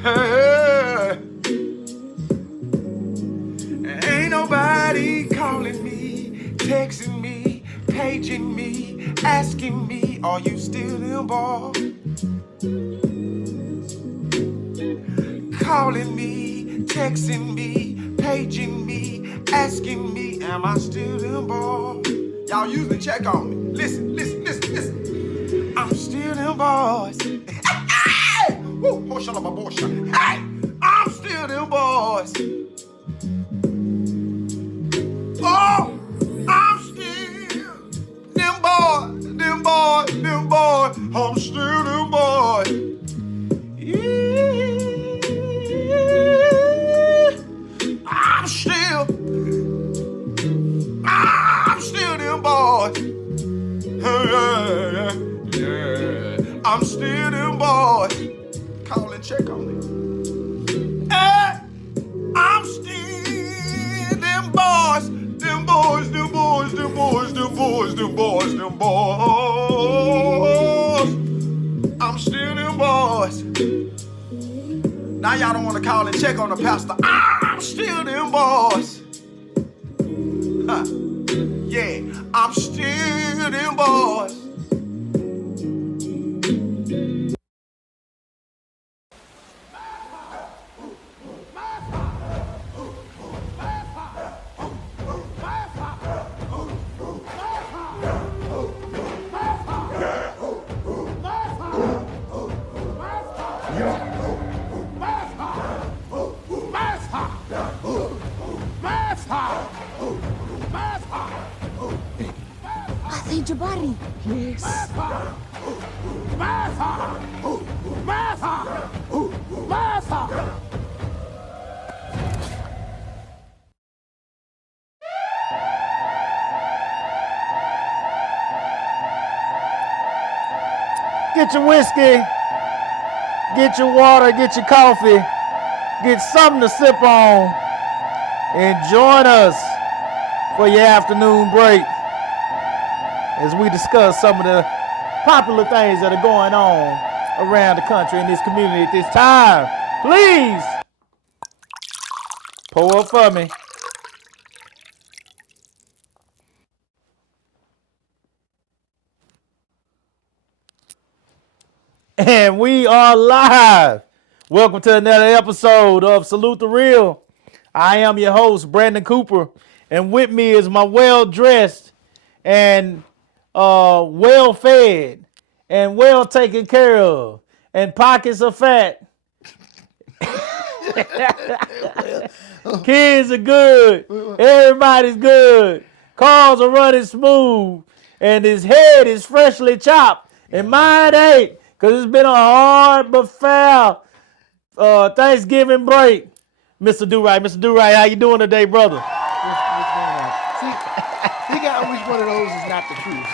Hey, ain't nobody calling me, texting me, paging me, asking me, are you still them boy? Calling me, texting me, paging me, asking me, am I still them boy? Y'all usually check on me. Listen, listen, listen, listen. I'm still them boys. Hey! Woo! Hey! I'm still them boys. Oh! I'm still them boys, them boys, them boys. I'm still them boys. Yeah. I'm still them boys. Yeah, I'm still them boys. Call and check on me. Hey, I'm still them boys. Them boys, them boys, them boys, them boys, them boys, them boys. I'm still them boys. Now y'all don't want to call and check on the pastor. I'm still them boys. Huh. Yeah, I'm still them boys. Ate Jabari. Yes. Get your whiskey, get your water, get your coffee, get something to sip on, and join us for your afternoon break as we discuss some of the popular things that are going on around the country and this community at this time. Please pour up for me. And we are live. Welcome to another episode of Salute the Real. I am your host, Brandon Cooper, and with me is my well-dressed and well-fed and well taken care of and pockets are fat. Kids are good. Everybody's good. Cars are running smooth. And his head is freshly chopped. And mine ain't. Because it's been a hard but fair Thanksgiving break. Mr. Do-Right. Mr. Do-Right, how you doing today, brother? What's going on? See, I wish one of those is not the truth.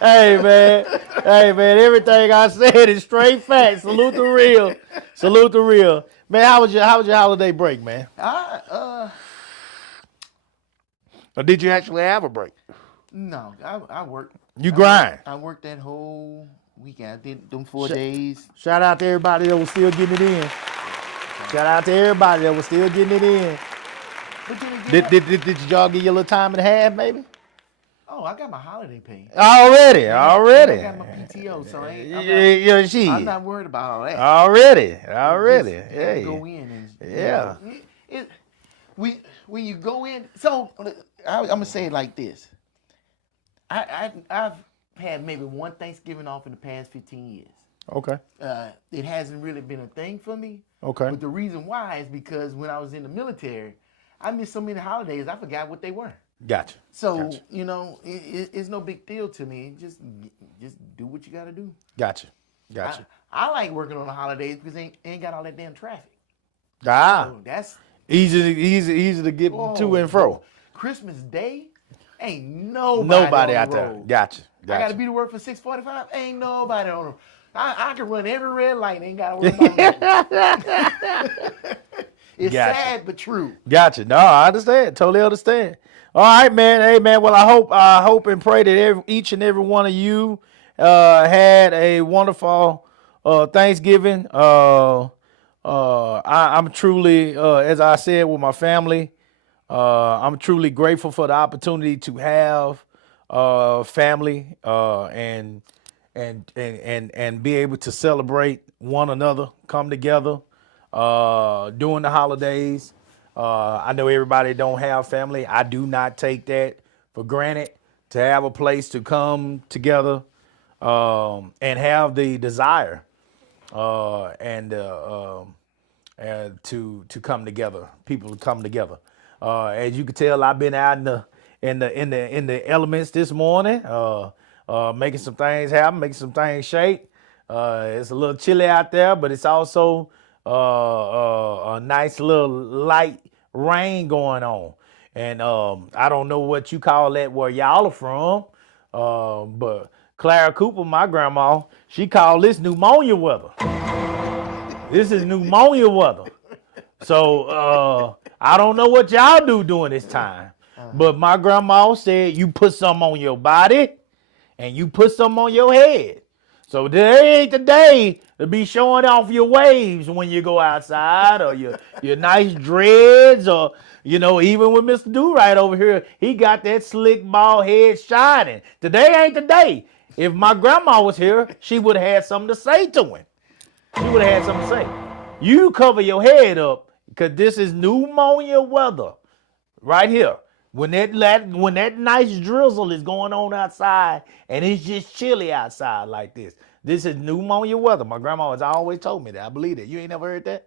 Hey, man. Hey, man. Everything I said is straight facts. Salute the real. Salute the real. Man, how was your holiday break, man? Or did you actually have a break? No, I worked. You grind. I worked that whole weekend. I did them 4 days. Shout out to everybody that was still getting it in. Shout out to everybody that was still getting it in. But then again, Did y'all get your little time and a half, maybe? oh, I got my holiday pay. Already. I got my PTO, so I'm not worried about all that. Already. Just Hey. go in and Yeah. when you go in, so I'm gonna say it like this. I've had maybe one Thanksgiving off in the past 15 years. Okay. It hasn't really been a thing for me. Okay. But the reason why is because when I was in the military, I missed so many holidays, I forgot what they were. Gotcha. So, it's no big deal to me. Just do what you got to do. Gotcha. I like working on the holidays because ain't got all that damn traffic. Ah. So that's Easy to get to and fro. Christmas Day, ain't nobody on out the there. road. Gotcha. I got to be to work for 6:45. Ain't nobody on the road. I can run every red light. Ain't got to worry about nothing. It's sad but true. Gotcha. No, I understand. Totally understand. All right, man. Hey, man. Well, I hope and pray that each and every one of you had a wonderful Thanksgiving. I'm truly, as I said, with my family. I'm truly grateful for the opportunity to have family and be able to celebrate one another, come together during the holidays. I know everybody don't have family. I do not take that for granted to have a place to come together and have the desire and to come together. People to come together. As you can tell, I've been out in the elements this morning, making some things happen, making some things shake. It's a little chilly out there, but it's also a nice little light rain going on. And I don't know what you call that where y'all are from, but Clara Cooper, my grandma, she called this pneumonia weather. This is pneumonia weather. So I don't know what y'all do during this time, but my grandma said you put some on your body and you put some on your head. So today ain't the day to be showing off your waves when you go outside or your nice dreads or, you know, even with Mr. Do-Right over here, he got that slick bald head shining. Today ain't the day. If my grandma was here, she would have had something to say to him. She would have had something to say. You cover your head up because this is pneumonia weather right here. When that nice drizzle is going on outside and it's just chilly outside like this is pneumonia weather. My grandma has always told me that. I believe it. You ain't never heard that?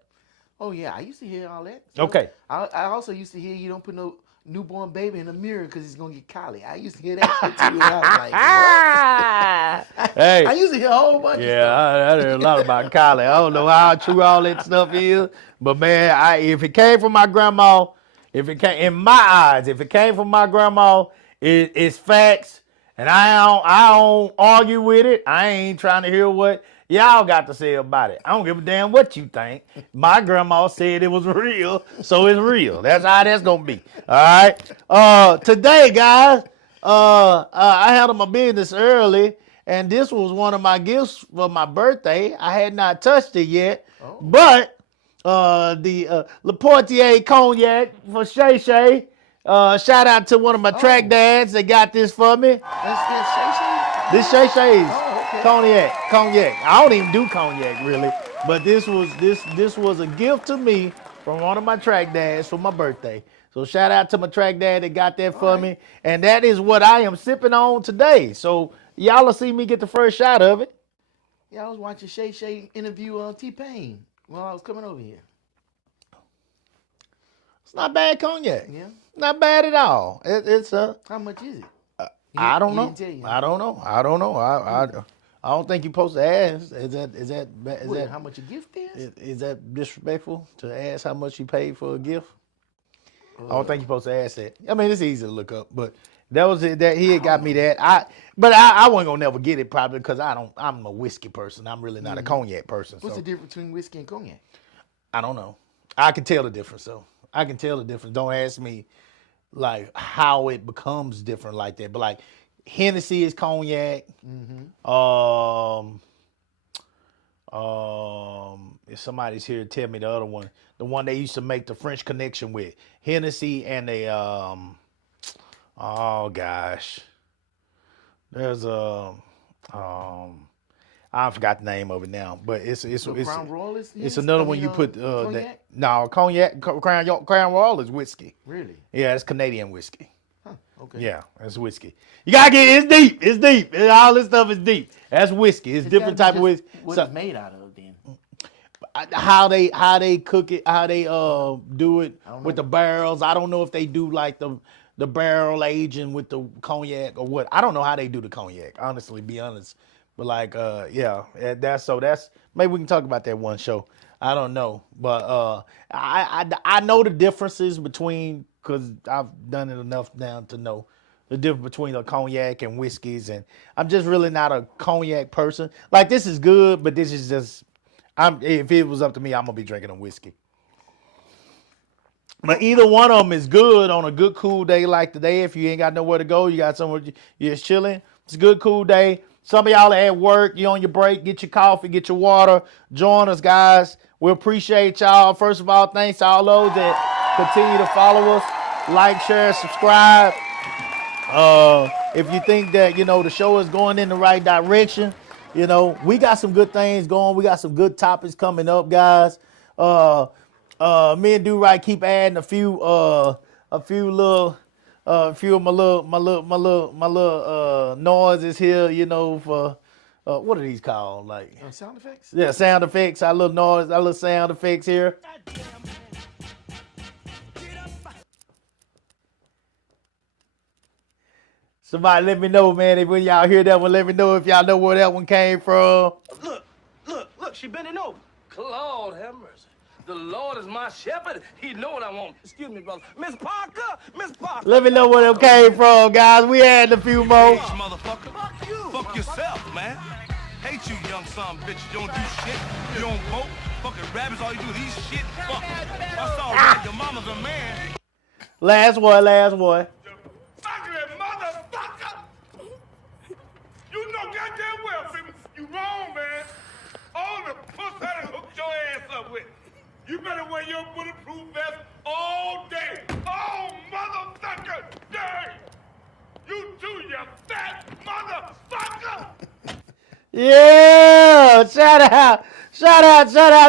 Oh yeah, I used to hear all that. So Okay. I also used to hear you don't put no newborn baby in the mirror because it's gonna get colic. I used to hear that shit too. And I was like, what? Hey. I used to hear a whole bunch of stuff. Yeah, I heard a lot about colic. I don't know how true all that stuff is, but man, if it came from my grandma, if it came in my eyes, if it came from my grandma, it's facts, and I don't argue with it. I ain't trying to hear what y'all got to say about it. I don't give a damn what you think. My grandma said it was real, so it's real. That's how that's gonna be. All right. Today, guys, I handled my business early. And this was one of my gifts for my birthday. I had not touched it yet, but the Le Portier cognac for Shay Shay. Shout out to one of my track dads that got this for me. That's Shay Shay? This Shay Shay's okay. cognac. I don't even do cognac really, but this was a gift to me from one of my track dads for my birthday. So shout out to my track dad that got that for me, and that is what I am sipping on today. So y'all will see me get the first shot of it. Yeah, I was watching Shay Shay interview on T-Pain while I was coming over here. It's not bad cognac. Yeah. Not bad at all. It's How much is it? I don't he know. didn't tell you. I don't know. I don't think you're supposed to ask. Is that How much a gift is? is that disrespectful to ask how much you paid for a gift? I don't think you're supposed to ask that. I mean, it's easy to look up, but that was it. That he had got me that. I wasn't gonna never get it probably because I'm a whiskey person. I'm really not a cognac person. What's so the difference between whiskey and cognac? I don't know. I can tell the difference though. I can tell the difference. Don't ask me like how it becomes different like that. But like Hennessy is cognac. If somebody's here, tell me the other one. The one they used to make the French Connection with. Hennessy and a oh gosh. There's I forgot the name of it now, but it's Crown Royal is it's another one you put cognac? Crown Royal is whiskey. Really? Yeah, it's Canadian whiskey. Huh. Okay. Yeah, that's whiskey. You gotta get it's deep. It's deep. All this stuff is deep. That's whiskey. It's different type of whiskey. What So, it's made out of then? how they cook it, how they do it don't with know. the barrels. I don't know if they do like the barrel aging with the cognac or what. I don't know how they do the cognac, honestly, be honest. But like yeah, that's maybe we can talk about that one show. I don't know. But I know the differences between, because I've done it enough now to know the difference between a cognac and whiskeys, and I'm just really not a cognac person. Like this is good, but this is just if it was up to me, I'm gonna be drinking a whiskey. But either one of them is good on a good cool day like today. If you ain't got nowhere to go, you got somewhere you're chilling. It's a good cool day. Some of y'all are at work, you on your break, get your coffee, get your water. Join us, guys. We appreciate y'all. First of all, thanks to all those that continue to follow us, like, share, subscribe. If you think that, the show is going in the right direction, we got some good things going. We got some good topics coming up, guys. Me and Do-Right keep adding a few of my little noises here, for what are these called? Like Sound effects? yeah, sound effects. Our little noise, our little sound effects here. Somebody let me know, man. If when y'all hear that one, let me know if y'all know where that one came from. Look, she bending over. Lord have mercy. The Lord is my shepherd. He know what I want. Excuse me, brother. Miss Parker. Let me know where it came from, guys. We had a few more. Motherfucker. Fuck you. Fuck yourself, man. Hate you, young son of a bitch. You don't do shit. You don't vote. Fucking rabbits, all you do is eat shit. Fuck. That's all right. Your mama's a man. Last one. Fucking motherfucker. You know goddamn well, baby. You wrong, man. All the puss I done hooked your ass up with. You better wear your bulletproof vest all day. Oh, motherfucker day. You too, you fat motherfucker. Yeah, shout out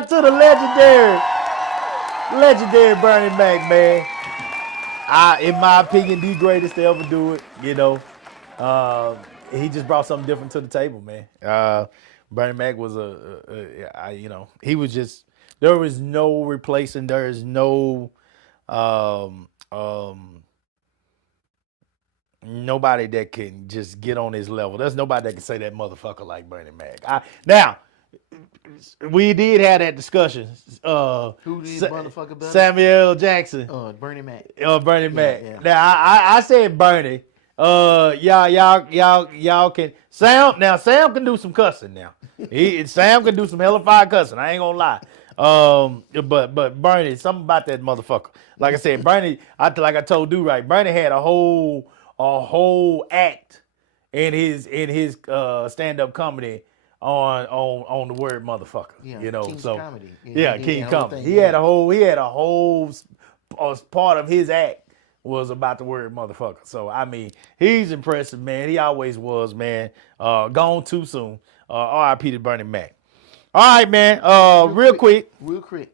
to the legendary Bernie Mac, man. In my opinion, the greatest to ever do it. He just brought something different to the table, man. Bernie Mac was he was just. There was no replacing. There is no nobody that can just get on his level. There's nobody that can say that motherfucker like Bernie Mac. Now, we did have that discussion. Who did motherfucker better? Samuel Jackson. Bernie Mac. Bernie Mac. Yeah. Now, I said Bernie. Y'all can Sam can do some cussing now. Sam can do some hellified cussing. I ain't gonna lie. But Bernie, something about that motherfucker. Like I said, Bernie, like I told Do-Right, Bernie had a whole act in his stand-up comedy on the word motherfucker. Yeah, King's Comedy. King Comedy. He had a whole part of his act was about the word motherfucker. So I mean, he's impressive, man. He always was, man. Gone too soon. R.I.P. to Bernie Mac. All right, man. Real quick. The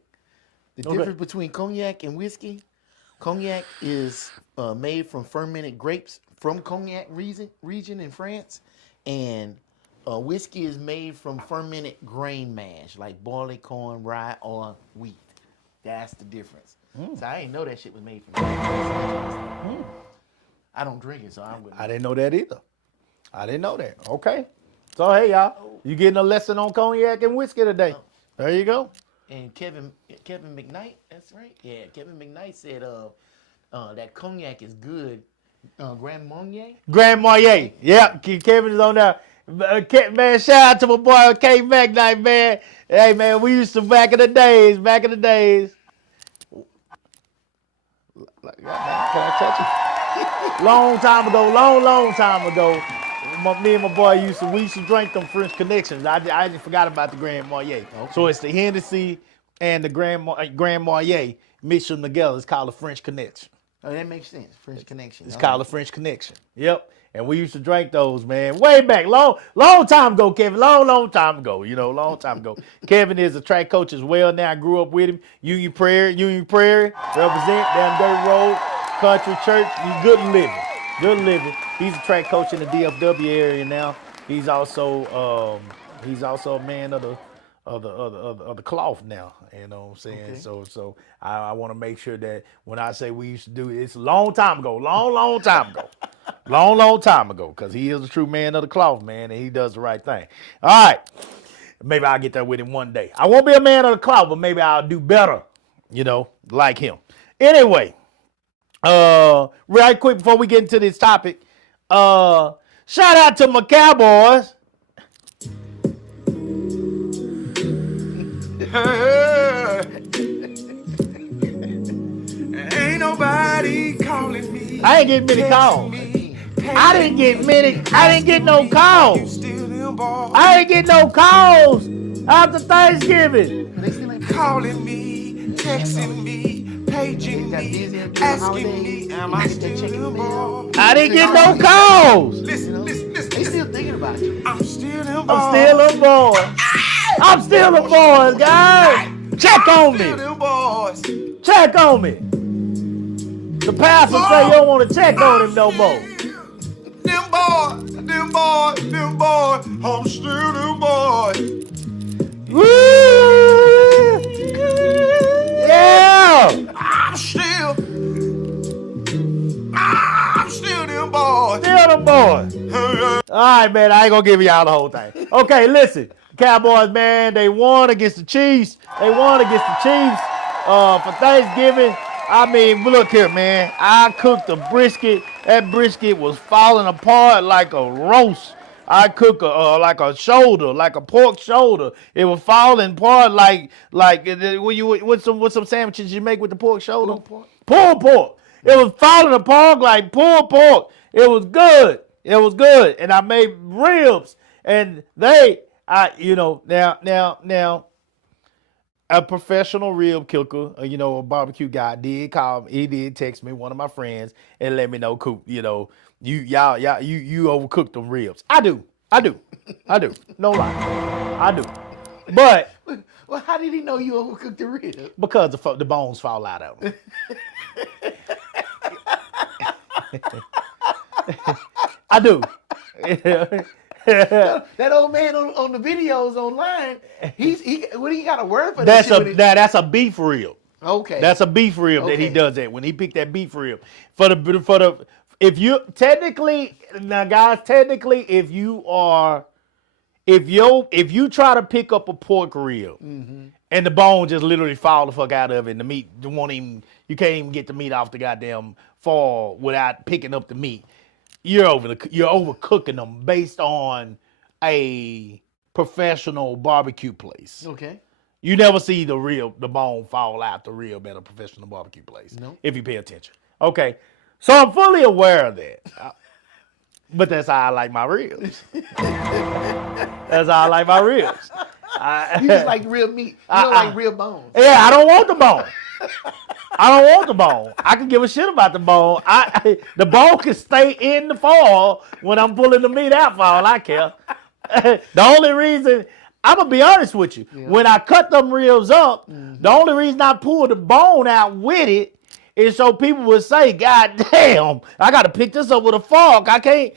difference between cognac and whiskey. Cognac is made from fermented grapes from Cognac region in France, and whiskey is made from fermented grain mash like barley, corn, rye, or wheat. That's the difference. So I didn't know that shit was made from. I don't drink it, so I wouldn't. I didn't know that either. I didn't know that. Okay. So hey, y'all, you getting a lesson on cognac and whiskey today? There you go. And Kevin McKnight, that's right. Yeah, Kevin McKnight said that cognac is good. Grand Marnier. Yeah, Kevin is on there. Man, shout out to my boy K McKnight, man. Hey, man, we used to back in the days. Can I touch it? Long time ago. Me and my boy used to drink them French Connections. I just forgot about the Grand Marnier. Okay. So it's the Hennessy and the Grand Marnier mixed them together. It's called a French Connection. Oh, that makes sense. French Connection. It's called a French Connection. Yep. And we used to drink those, man, way back, long time ago, Kevin. Long time ago, long time ago. Kevin is a track coach as well now. I grew up with him. Union Prairie, represent down Dirt Road, Country Church. Good living. He's a track coach in the DFW area now. He's also a man of the cloth now. You know what I'm saying? Okay. So I want to make sure that when I say we used to do it, it's a long time ago, long time ago, because he is a true man of the cloth, man, and he does the right thing. All right. Maybe I'll get there with him one day. I won't be a man of the cloth, but maybe I'll do better, like him. Anyway, right quick before we get into this topic, shout out to my Cowboys. Ain't nobody calling me. I ain't getting many calls. I didn't get no calls. boy. I ain't getting no calls after Thanksgiving. They still ain't Calling me, texting me, paging me, asking me, am I still them boy? I didn't get no calls. Listen, listen, They listen. still thinking about you. I'm still them boy. I'm still a boy. I'm still a boy, guys. Check on Still me. them boys. Check on me. The pastor say you don't want to check on him no more. Them boys, them boys, them boys. I'm still them boys. Woo! Yeah. I'm still them boys. Still them boys. All right, man. I ain't gonna give y'all the whole thing. Okay, listen. Cowboys, man, they won against the Chiefs. For Thanksgiving. I mean, look here, man. I cooked a brisket. That brisket was falling apart like a roast. I cooked like a shoulder, like a pork shoulder. It was falling apart like when you with some sandwiches you make with the pork shoulder. Pulled pork. It was falling apart like pulled pork. It was good. And I made ribs, and now. A professional rib cooker, a barbecue guy did call me. He did text me, one of my friends, and let me know, Coop, you overcooked them ribs. I do. No lie, I do. But Well, how did he know you overcooked the rib? because the bones fall out of them. I do. That old man on the videos online, what he got a word for that? That's a beef rib. Okay. That's a beef rib that he Okay. does that when he picked that beef rib if you try to pick up a pork rib and the bone just literally fall the fuck out of it and the meat you can't even get the meat off the goddamn fall without picking up the meat. You're overcooking them based on a professional barbecue place. Okay. You never see the bone fall out the rib at a professional barbecue place. No. If you pay attention. Okay. So I'm fully aware of that. But that's how I like my ribs. That's how I like my ribs. You just like real meat. You don't like real bones. Yeah, I don't want the bone. I can give a shit about the bone. The bone can stay in the fall when I'm pulling the meat out for all I care. The only reason, I'm going to be honest with you, when I cut them ribs up, the only reason I pulled the bone out with it is so people would say, God damn, I got to pick this up with a fork. I can't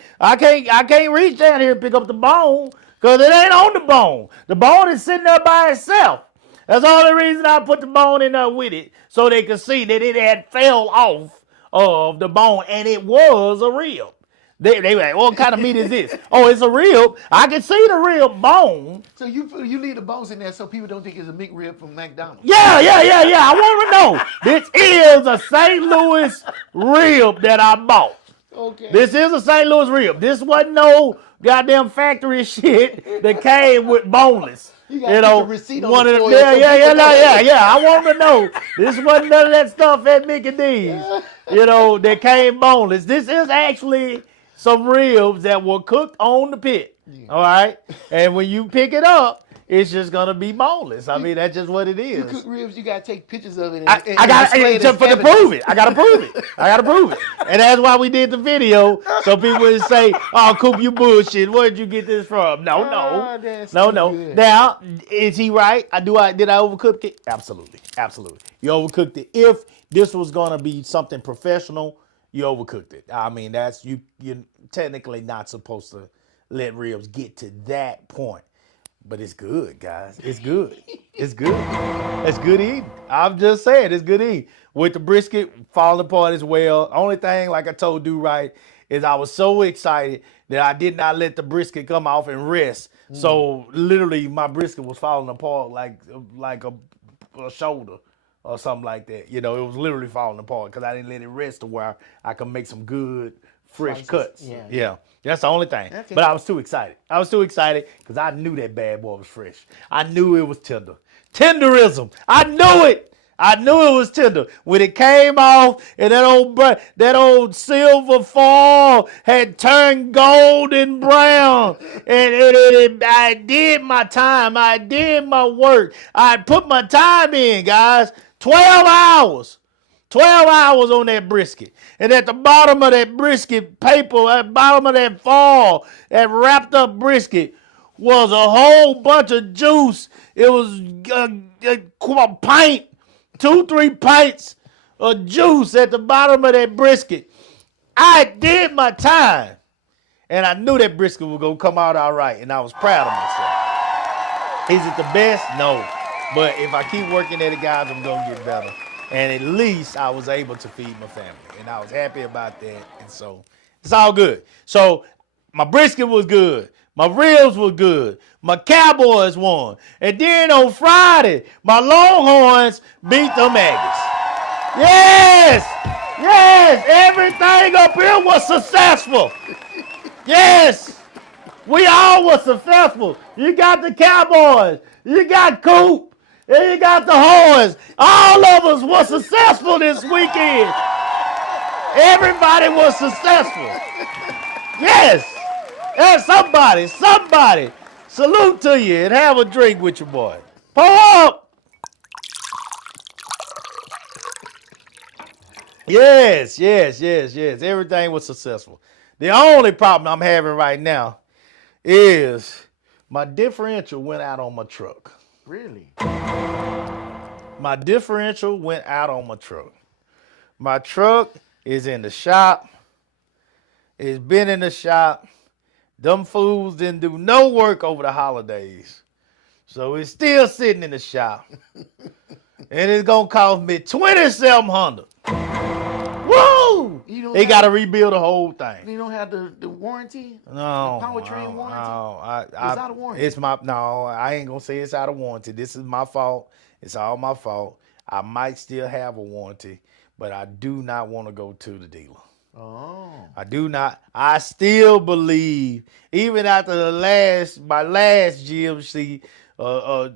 reach down here and pick up the bone because it ain't on the bone. The bone is sitting there by itself. That's the only reason I put the bone in there with it, so they could see that it had fell off of the bone, and it was a rib. They were like, what kind of meat is this? Oh, it's a rib. I can see the rib bone. So you leave the bones in there so people don't think it's a McRib from McDonald's. Yeah. I want to know. This is a St. Louis rib that I bought. Okay. This is a St. Louis rib. This wasn't no goddamn factory shit that came with boneless. You gotta put the receipt on the foil. Yeah. I want to know. This wasn't none of that stuff at Mickey D's, that came boneless. This is actually some ribs that were cooked on the pit. All right? And when you pick it up, it's just going to be boneless. I mean, that's just what it is. You cook ribs, you gotta take pictures of it. I got to prove it. I got to prove it. And that's why we did the video, so people would say, "Oh, Coop, you bullshit. Where did you get this from?" No. Good. Now, is he right? Did I overcook it? Absolutely. You overcooked it. If this was gonna be something professional, you overcooked it. I mean, you're technically not supposed to let ribs get to that point. But it's good, guys. It's good. It's good eating. I'm just saying, it's good eating. With the brisket falling apart as well. Only thing, like I told you, right, is I was so excited that I did not let the brisket come off and rest. So literally, my brisket was falling apart like a shoulder or something like that. It was literally falling apart because I didn't let it rest to where I could make some good fresh cuts. Yeah. That's the only thing. Okay. But I was too excited. Because I knew that bad boy was fresh. I knew it was tender. Tenderism. I knew it. I knew it was tender. When it came off and that old silver foil had turned golden brown. And I did my time. I did my work. I put my time in, guys. 12 hours. 12 hours on that brisket. And at the bottom of that brisket paper, at the bottom of that foil, that wrapped up brisket, was a whole bunch of juice. It was a pint, 2-3 pints of juice at the bottom of that brisket. I did my time. And I knew that brisket was going to come out all right. And I was proud of myself. Is it the best? No. But if I keep working at it, guys, I'm going to get better. And at least I was able to feed my family. And I was happy about that. And so it's all good. So my brisket was good. My ribs were good. My Cowboys won. And then on Friday, my Longhorns beat them Aggies. Yes! Yes! Everything up here was successful. Yes! We all were successful. You got the Cowboys. You got Coop. And you got the Horns. All of us were successful this weekend. Everybody was successful. Yes! And somebody, salute to you and have a drink with your boy. Pull up. Yes. Everything was successful. The only problem I'm having right now is my differential went out on my truck. Really? My differential went out on my truck. My truck is in the shop. It's been in the shop. Them fools didn't do no work over the holidays. So it's still sitting in the shop. And it's going to cost me $2,700. Woo! They got to rebuild the whole thing. You don't have the warranty? No. The powertrain warranty? No. It's out of warranty. No, I ain't going to say it's out of warranty. This is my fault. It's all my fault. I might still have a warranty, but I do not want to go to the dealer. Oh. I do not. I still believe, even after my last GMC,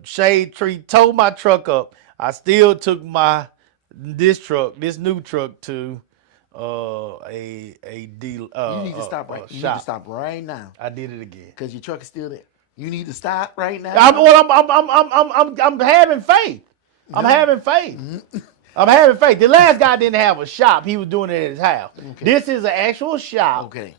Shade Tree tore my truck up, I still took this new truck to a dealer. You need to stop right. You need to stop right now. I did it again because your truck is still there. You need to stop right now. I'm having faith. I'm having faith. I'm having faith. The last guy didn't have a shop. He was doing it at his house. Okay. This is an actual shop. Okay.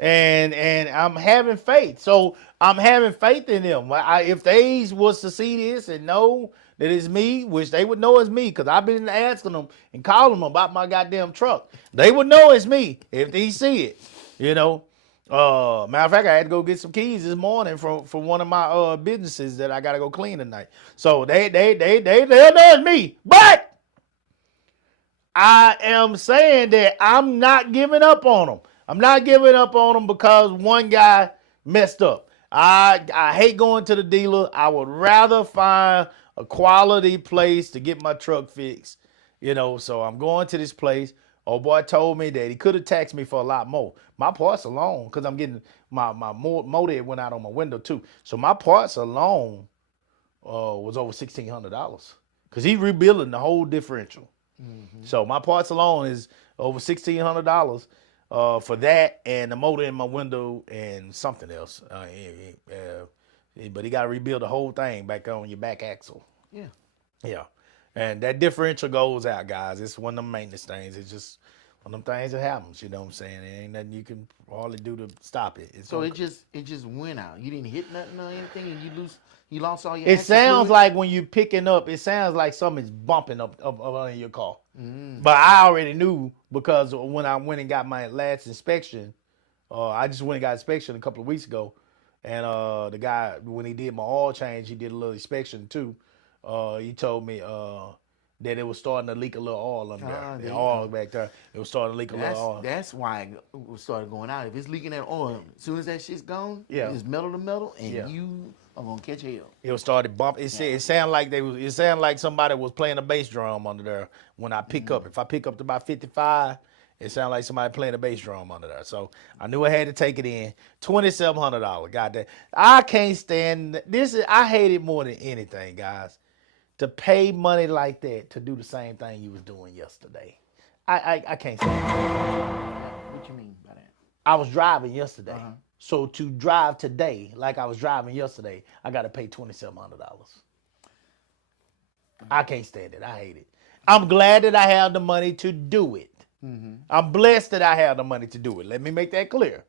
And I'm having faith. So I'm having faith in them. If they was to see this and know that it's me, which they would know it's me, because I've been asking them and calling them about my goddamn truck. They would know it's me if they see it. You know. Matter of fact, I had to go get some keys this morning from one of my businesses that I gotta go clean tonight. So they'll know it's me. But I am saying that I'm not giving up on them. I'm not giving up on them because one guy messed up. I hate going to the dealer. I would rather find a quality place to get my truck fixed. You know, so I'm going to this place. Old boy told me that he could have taxed me for a lot more. My parts alone, because I'm getting my motor went out on my window too. So my parts alone was over $1,600 because he's rebuilding the whole differential. Mm-hmm. So my parts alone is over $1,600 for that and the motor in my window and something else. But he got to rebuild the whole thing back on your back axle. Yeah. Yeah. And that differential goes out, guys. It's one of them maintenance things. It's just one of them things that happens. You know what I'm saying? It ain't nothing you can hardly do to stop it. It just went out. You didn't hit nothing or anything, and you lost all your. It sounds like when you picking up, it sounds like something's bumping up under your car. Mm. But I already knew because when I went and got my last inspection, I just went and got inspection a couple of weeks ago, and the guy when he did my oil change, he did a little inspection too. He told me that it was starting to leak a little oil under there. The oil back there, it was starting to leak a little oil. That's why it started going out. If it's leaking that oil, as soon as that shit's gone, it's metal to metal, and you are gonna catch hell. It started bumping. It sounded like it sounded like somebody was playing a bass drum under there when I pick up. If I pick up to about 55, it sounded like somebody playing a bass drum under there. So I knew I had to take it in. $2,700. Goddamn, I can't stand this. I hate it more than anything, guys. to pay money like that to do the same thing you was doing yesterday. I can't say that. What you mean by that? I was driving yesterday. So to drive today, like I was driving yesterday, I got to pay $2,700. I can't stand it. I hate it. I'm glad that I have the money to do it. I'm blessed that I have the money to do it. Let me make that clear.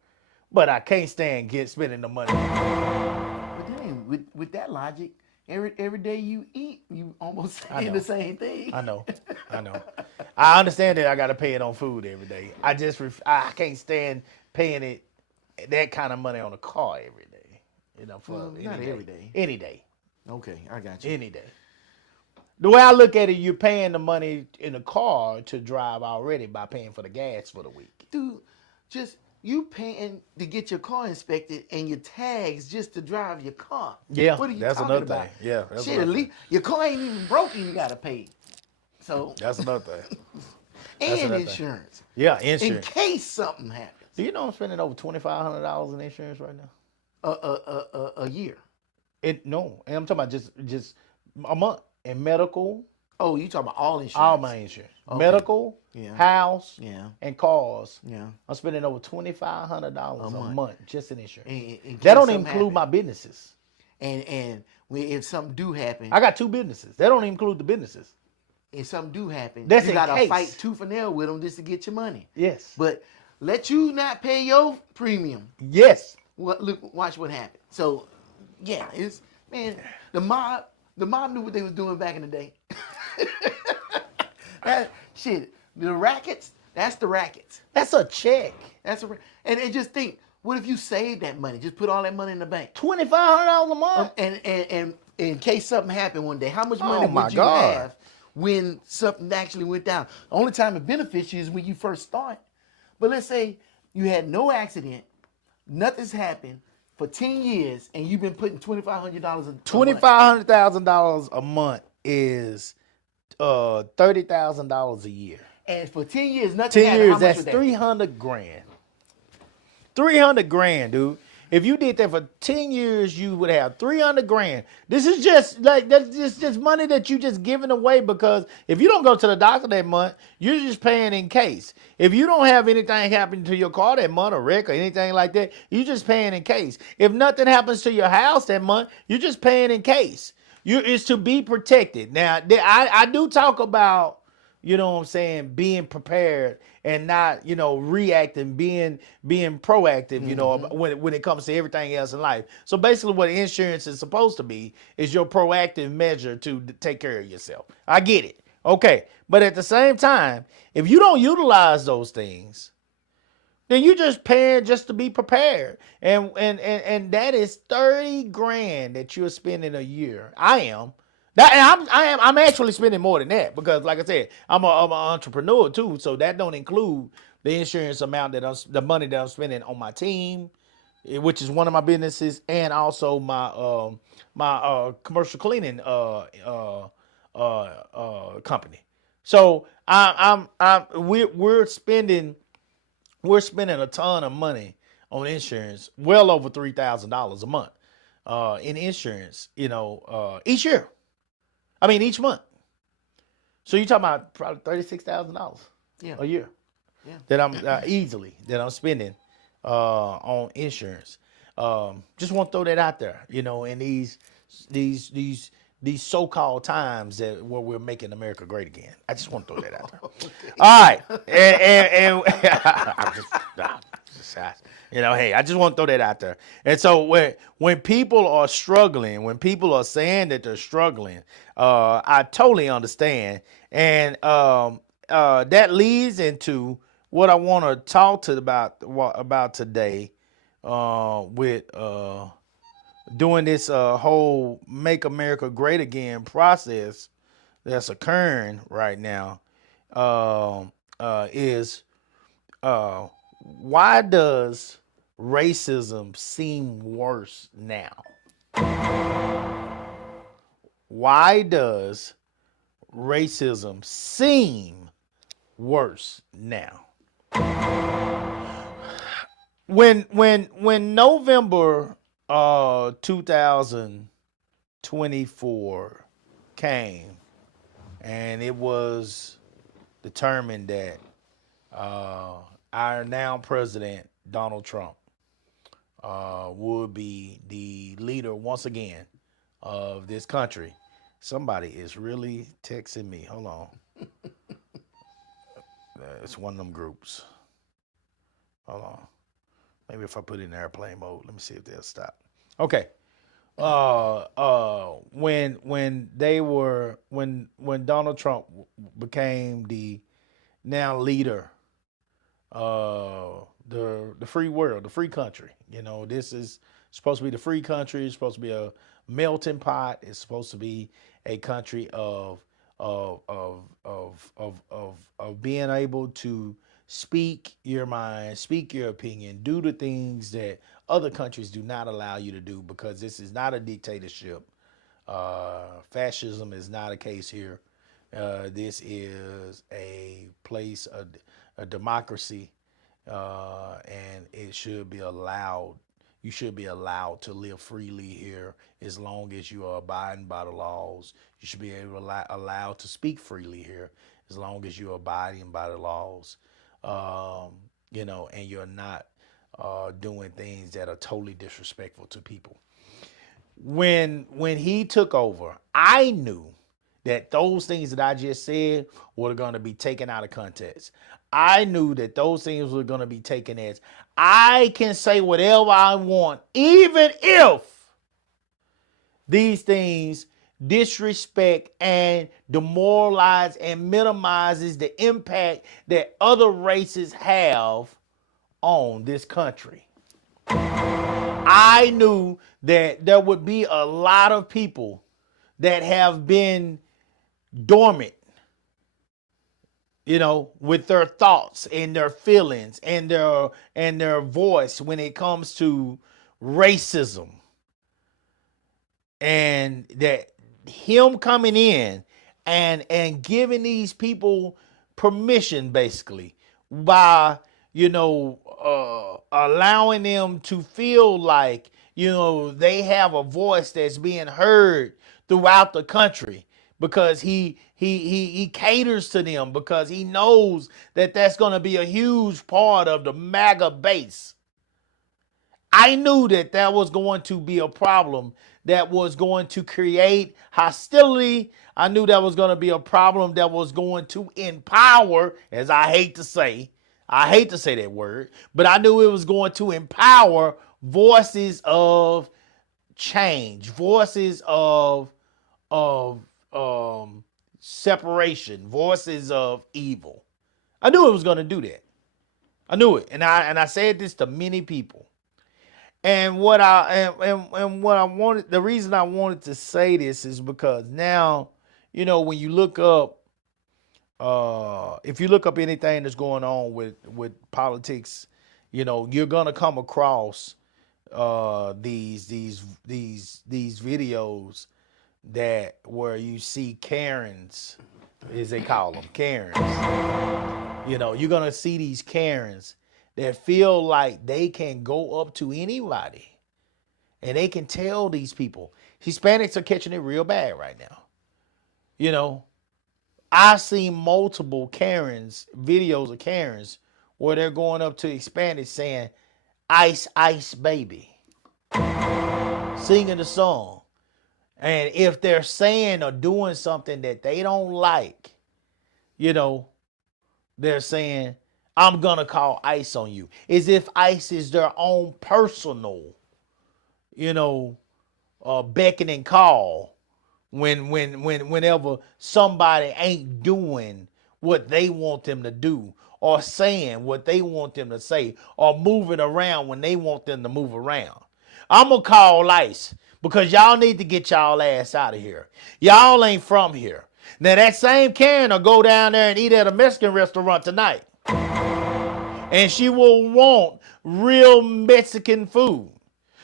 But I can't stand spending the money. But then with that logic, every day you eat, you almost saying the same thing. I know. I understand that I got to pay it on food every day. I can't stand paying it that kind of money on a car every day. You know, for not every day. Any day. Okay, I got you. Any day. The way I look at it, you're paying the money in the car to drive already by paying for the gas for the week. Dude, just you paying to get your car inspected and your tags just to drive your car. Yeah, what are you that's talking another about? thing. Yeah, that's Shit, another at least your car ain't even broken. You gotta pay. So That's another thing. and another thing. insurance Yeah, in insurance. case something happens. Do you know I'm spending over $2,500 in insurance right now? A year. No, and I'm talking about just a month in medical. Oh, you talking about all insurance? All my insurance. Okay. Medical, Yeah. house, Yeah. and cars. Yeah. I'm spending over $2,500 a month just in insurance. In case That don't something include my happen. businesses. And if something do happen, I got 2 businesses. That don't include the businesses. if something do happen, That's you in gotta case. fight tooth and nail with them just to get your money. Yes. But let you not pay your premium. Yes. Look, watch what happened. So, yeah, it's man. The mob knew what they was doing back in the day. That shit, the rackets. That's the rackets. That's a check. And just think, what if you saved that money? Just put all that money in the bank. $2,500 a month. And in case something happened one day, how much money my would you God. have when something actually went down? The only time it benefits you is when you first start. But let's say you had no accident, nothing's happened for 10 years, and you've been putting $2,500 in. $2,500 a month is $30,000 a year. And for 10 years, nothing 10 happened. years, How much that's was that? 300 grand. 300 grand, dude. If you did that for 10 years, you would have 300 grand. This is just like, that's just money that you just giving away, because if you don't go to the doctor that month, you're just paying in case. If you don't have anything happen to your car that month, or wreck or anything like that, you're just paying in case. If nothing happens to your house that month, you're just paying in case. It's to be protected. Now, I do talk about, you know what I'm saying, being prepared and not, reacting, being proactive, when it comes to everything else in life. So basically what insurance is supposed to be is your proactive measure to take care of yourself. I get it. Okay. But at the same time, if you don't utilize those things, then you're just paying just to be prepared. And that is 30 grand that you're spending a year. I am. I'm actually spending more than that, because, like I said, I'm an entrepreneur too, so that don't include the insurance amount the money that I'm spending on my team, which is one of my businesses, and also my commercial cleaning company. So we're spending a ton of money on insurance, well over $3,000 a month in insurance, each year. I mean, each month. So you're talking about probably $36,000 a year. Yeah. That I'm spending on insurance. Just want to throw that out there, in these so-called times where we're making America great again. I just want to throw that out there. All right, and hey, I just want to throw that out there. And so when people are struggling, when people are saying that they're struggling, I totally understand. And that leads into what I want to talk about today with doing this whole Make America Great Again process that's occurring right now is why does racism seem worse now? Why does racism seem worse now? When November 2024 came, and it was determined that our now president, Donald Trump, would be the leader once again of this country. Somebody is really texting me. Hold on. It's one of them groups. Hold on. Maybe if I put it in airplane mode, let me see if they'll stop. Okay. When Donald Trump became the now leader of the free world, the free country. This is supposed to be the free country. It's supposed to be a melting pot. It's supposed to be a country of being able to speak your mind, speak your opinion, do the things that other countries do not allow you to do, because this is not a dictatorship. Fascism is not a case here. This is a place, a democracy, and it should be allowed. You should be allowed to live freely here as long as you are abiding by the laws. You should be allowed to speak freely here as long as you're abiding by the laws. And you're not doing things that are totally disrespectful to people. When he took over, I knew that those things that I just said were going to be taken out of context. I knew that those things were going to be taken as, I can say whatever I want, even if these things disrespect and demoralize and minimizes the impact that other races have on this country. I knew that there would be a lot of people that have been dormant, with their thoughts and their feelings and their voice when it comes to racism. And that him coming in and giving these people permission, basically, by, allowing them to feel like, they have a voice that's being heard throughout the country, because he caters to them, because he knows that that's going to be a huge part of the MAGA base. I knew that was going to be a problem that was going to create hostility. I knew that was going to be a problem that was going to empower, as I hate to say that word, but I knew it was going to empower voices of change, voices of separation, voices of evil. I knew it was going to do that. I knew it, and I said this to many people. And what I wanted, the reason I wanted to say this is because now, when you look up, if you look up anything that's going on with politics, you're gonna come across these videos that where you see Karens, as they call them, Karens. You're gonna see these Karens that feel like they can go up to anybody and they can tell these people. Hispanics are catching it real bad right now. I've seen multiple Karens, videos of Karens, where they're going up to Hispanics saying, "Ice, ice, baby," singing the song. And if they're saying or doing something that they don't like, they're saying, "I'm going to call ICE on you." As if ICE is their own personal, beckoning call whenever somebody ain't doing what they want them to do, or saying what they want them to say, or moving around when they want them to move around. I'm going to call ICE because y'all need to get y'all ass out of here. Y'all ain't from here. Now that same Karen will go down there and eat at a Mexican restaurant tonight. And she will want real Mexican food.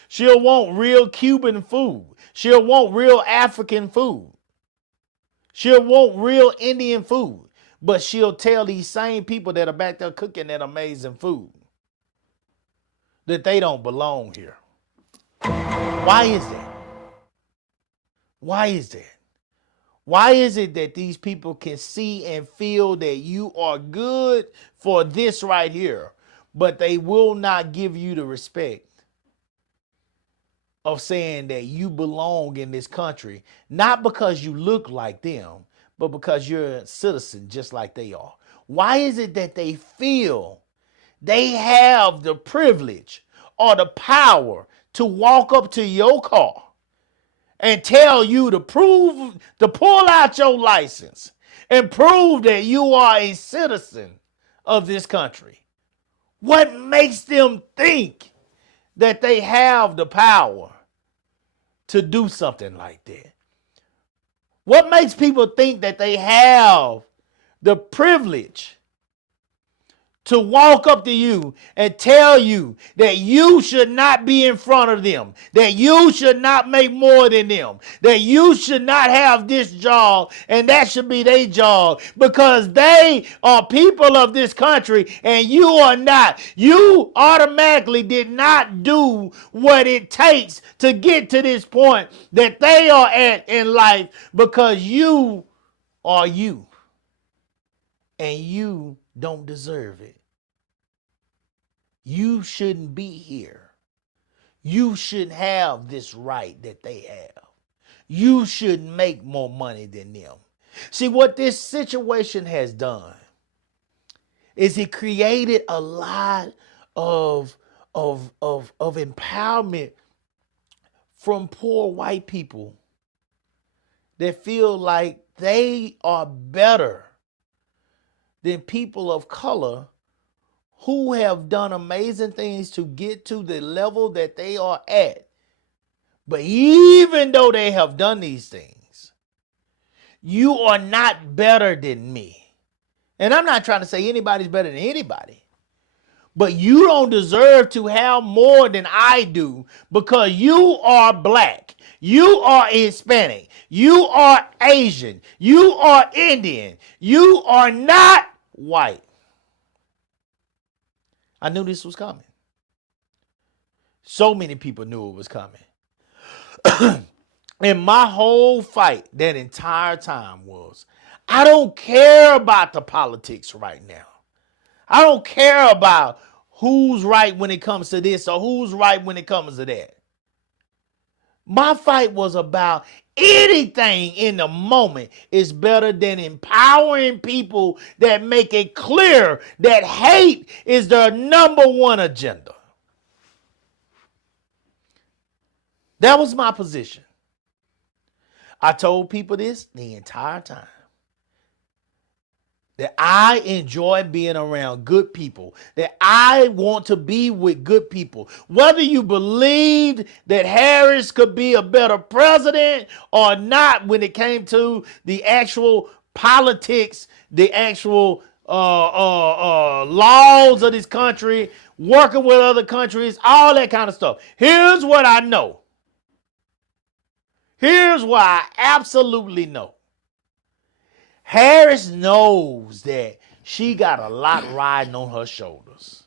She'll want real Cuban food. She'll want real African food. She'll want real Indian food. But she'll tell these same people that are back there cooking that amazing food that they don't belong here. Why is that? Why is that? Why is it that these people can see and feel that you are good for this right here, but they will not give you the respect of saying that you belong in this country, not because you look like them, but because you're a citizen just like they are? Why is it that they feel they have the privilege or the power to walk up to your car and tell you to pull out your license and prove that you are a citizen of this country? What makes them think that they have the power to do something like that? What makes people think that they have the privilege to walk up to you and tell you that you should not be in front of them, that you should not make more than them, that you should not have this job and that should be their job because they are people of this country and you are not? You automatically did not do what it takes to get to this point that they are at in life because you are you and you don't deserve it. You shouldn't be here. You shouldn't have this right that they have. You should make more money than them. See, what this situation has done is it created a lot of empowerment from poor white people that feel like they are better than people of color who have done amazing things to get to the level that they are at. But even though they have done these things, you are not better than me. And I'm not trying to say anybody's better than anybody. But you don't deserve to have more than I do because you are black. You are Hispanic. You are Asian. You are Indian. You are not white. I knew this was coming. So many people knew it was coming. And my whole fight that entire time was, I don't care about the politics right now. I don't care about who's right when it comes to this or who's right when it comes to that. My fight was about anything in the moment is better than empowering people that make it clear that hate is their number one agenda. That was my position. I told people this the entire time. That I enjoy being around good people. That I want to be with good people. Whether you believed that Harris could be a better president or not when it came to the actual politics, the actual laws of this country, working with other countries, all that kind of stuff. Here's what I know. Here's what I absolutely know. Harris knows that she got a lot riding on her shoulders.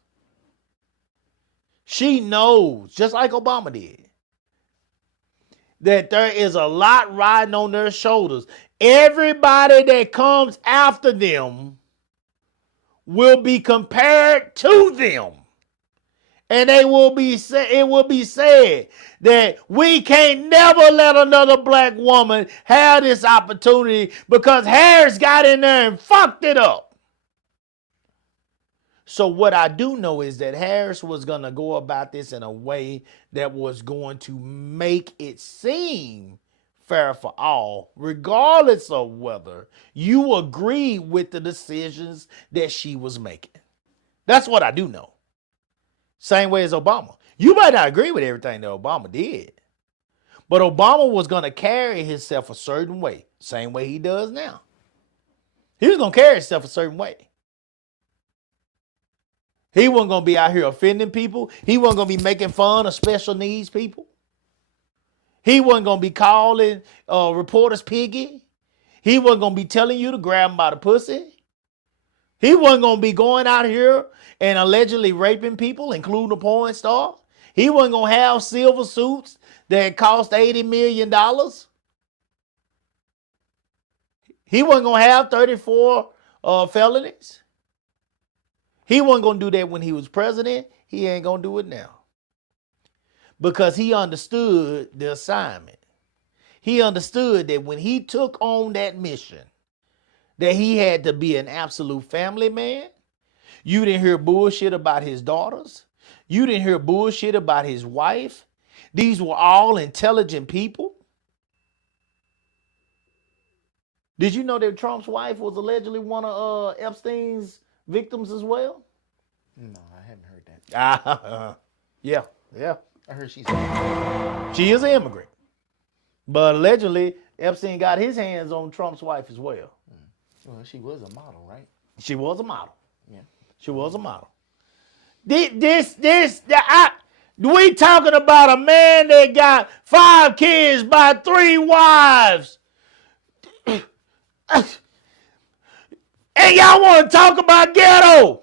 She knows, just like Obama did, that there is a lot riding on their shoulders. Everybody that comes after them will be compared to them. And it will be said that we can't never let another black woman have this opportunity because Harris got in there and fucked it up. So what I do know is that Harris was going to go about this in a way that was going to make it seem fair for all, regardless of whether you agree with the decisions that she was making. That's what I do know. Same way as Obama. You might not agree with everything that Obama did, but Obama was going to carry himself a certain way, same way he does now. He was going to carry himself a certain way. He wasn't going to be out here offending people. He wasn't going to be making fun of special needs people. He wasn't going to be calling reporters piggy. He wasn't going to be telling you to grab him by the pussy. He wasn't going to be going out here and allegedly raping people, including a porn star. He wasn't going to have silver suits that cost $80 million. He wasn't going to have 34 felonies. He wasn't going to do that when he was president. He ain't going to do it now. Because he understood the assignment. He understood that when he took on that mission, that he had to be an absolute family man. You didn't hear bullshit about his daughters. You didn't hear bullshit about his wife. These were all intelligent people. Did you know that Trump's wife was allegedly one of Epstein's victims as well? No, I haven't heard that. Yeah. I heard she's. She is an immigrant. But allegedly, Epstein got his hands on Trump's wife as well. Well, she was a model, right? She was a model. Yeah. She was a model. We talking about a man that got 5 kids by 3 wives. And y'all want to talk about ghetto.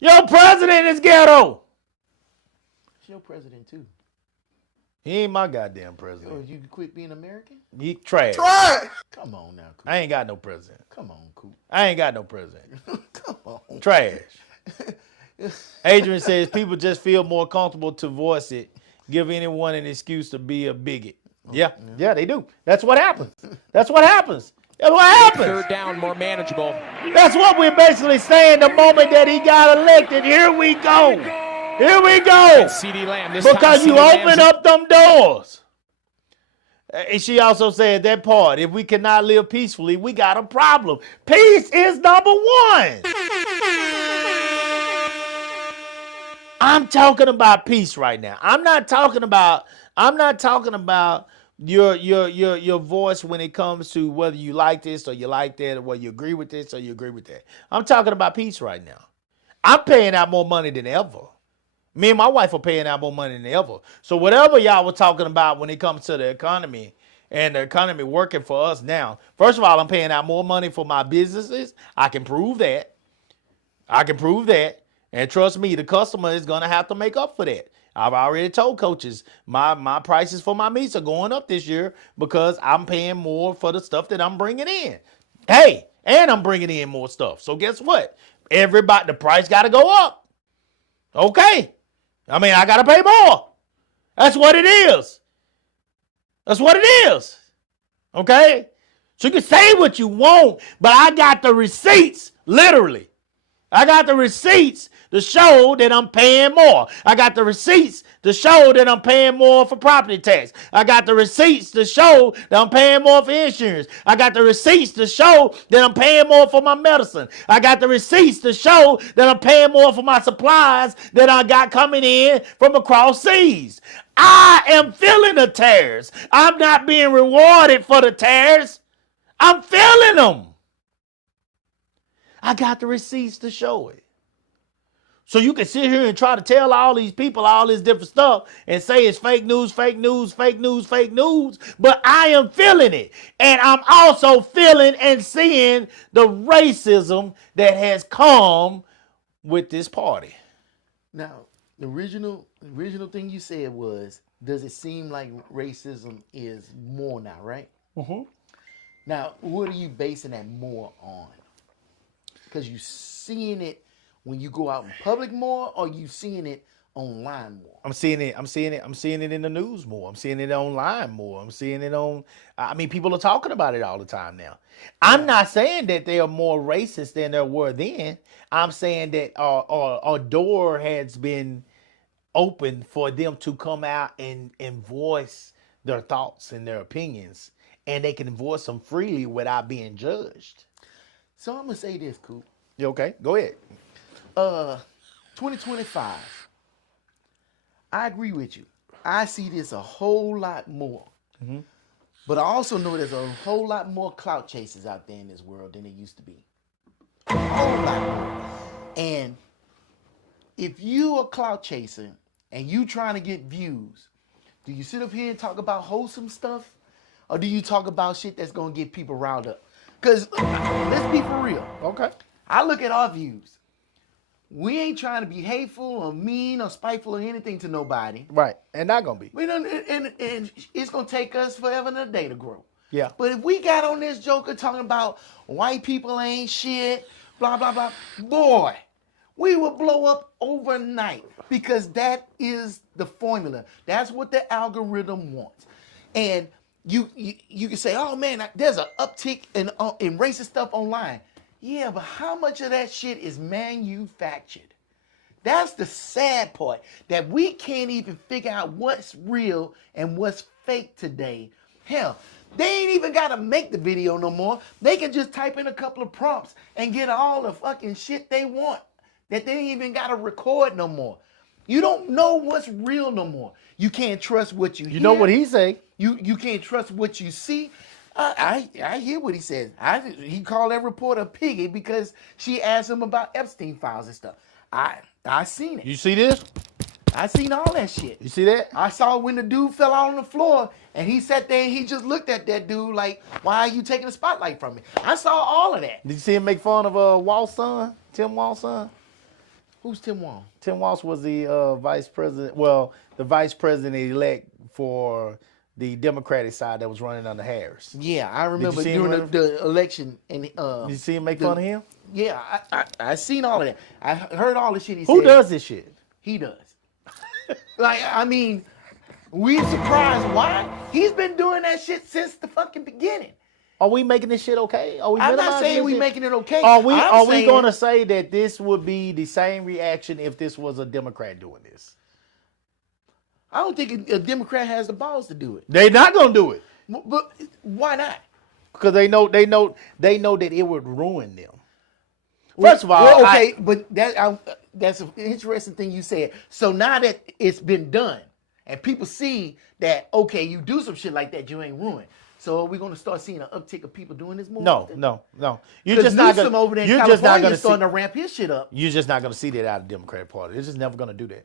Your president is ghetto. She's your president, too. He ain't my goddamn Oh, president. you quit being American? He trash. Try. Come on now, Coop. I ain't got no president. Come on, Coop. I ain't got no president. Come on. Trash. Adrian says people just feel more comfortable to voice it. Give anyone an excuse to be a bigot. Yeah, they do. That's what happens. That's what happens. That's what happens. Third down, more manageable. That's what we're basically saying the moment that he got elected. Here we go. Here we go. CeeDee Lamb. This Because time, you CeeDee open Lamb's up them doors. And she also said that part, if we cannot live peacefully, we got a problem. Peace is number one. I'm talking about peace right now. I'm not talking about your voice when it comes to whether you like this or you like that, or whether you agree with this or you agree with that. I'm talking about peace right now. I'm paying out more money than ever. Me and my wife are paying out more money than ever. So whatever y'all were talking about when it comes to the economy and the economy working for us now, first of all, I'm paying out more money for my businesses. I can prove that. And trust me, the customer is going to have to make up for that. I've already told coaches my prices for my meats are going up this year because I'm paying more for the stuff that I'm bringing in. Hey, and I'm bringing in more stuff. So guess what? The price got to go up. Okay. I mean, I got to pay more. That's what it is. Okay? So you can say what you want, but I got the receipts, literally. I got the receipts to show that I'm paying more. I got the receipts to show that I'm paying more for property tax. I got the receipts to show that I'm paying more for insurance. I got the receipts to show that I'm paying more for my medicine. I got the receipts to show that I'm paying more for my supplies that I got coming in from across seas. I am feeling the tears. I'm not being rewarded for the tears. I'm feeling them. I got the receipts to show it. So you can sit here and try to tell all these people all this different stuff and say it's fake news, but I am feeling it. And I'm also feeling and seeing the racism that has come with this party. Now, the original thing you said was, does it seem like racism is more now, right? Mm-hmm. Now, what are you basing that more on? Because you seeing it when you go out in public more, or you seeing it online more? I'm seeing it in the news more. I'm seeing it online more. I'm seeing it people are talking about it all the time now. I'm not saying that they are more racist than there were then. I'm saying that a door has been open for them to come out and voice their thoughts and their opinions, and they can voice them freely without being judged. So I'm gonna say this, Coop. You okay? Go ahead. 2025. I agree with you. I see this a whole lot more. Mm-hmm. But I also know there's a whole lot more clout chasers out there in this world than there used to be. A whole lot more. And if you a clout chaser and you trying to get views, do you sit up here and talk about wholesome stuff? Or do you talk about shit that's gonna get people riled up? Because let's be for real. Okay. I look at our views. We ain't trying to be hateful or mean or spiteful or anything to nobody. Right. And not gonna be. We don't, and it's gonna take us forever and a day to grow. Yeah. But if we got on this joker talking about white people ain't shit, blah, blah, blah, boy, we would blow up overnight because that is the formula. That's what the algorithm wants. And you can say, oh man, there's an uptick in racist stuff online. Yeah, but how much of that shit is manufactured? That's the sad part, that we can't even figure out what's real and what's fake today. Hell, they ain't even got to make the video no more. They can just type in a couple of prompts and get all the fucking shit they want that they ain't even got to record no more. You don't know what's real no more. You can't trust what you hear. You know what he say? You can't trust what you see. I hear what he says. He called that reporter a piggy because she asked him about Epstein files and stuff. I seen it. You see this? I seen all that shit. You see that? I saw when the dude fell out on the floor and he sat there and he just looked at that dude like, why are you taking the spotlight from me? I saw all of that. Did you see him make fun of Walt's son? Tim Walt's son? Who's Tim Walz? Tim Walz was the vice president, well, the vice president-elect for the Democratic side that was running under Harris. Yeah, I remember see him during the election. And Did you see him make fun of him? Yeah, I seen all of that. I heard all the shit he said. Who does this shit? He does. Like, I mean, we surprised why? He's been doing that shit since the fucking beginning. Are we making this shit okay? Are we I'm not minimizing saying this we shit? making it okay. Are we saying, going to say that this would be the same reaction if this was a Democrat doing this? I don't think a Democrat has the balls to do it. They're not going to do it But why not? because they know that it would ruin them. First of all, well, okay, but that's an interesting thing you said. So now that it's been done and people see that, okay, you do some shit like that, you ain't ruined. So are we going to start seeing an uptick of people doing this more? No. You're Because just not Newsom going. over there in You're just not California going is starting to ramp his shit up. You're just not going to see that out of the Democratic Party. They're just never going to do that.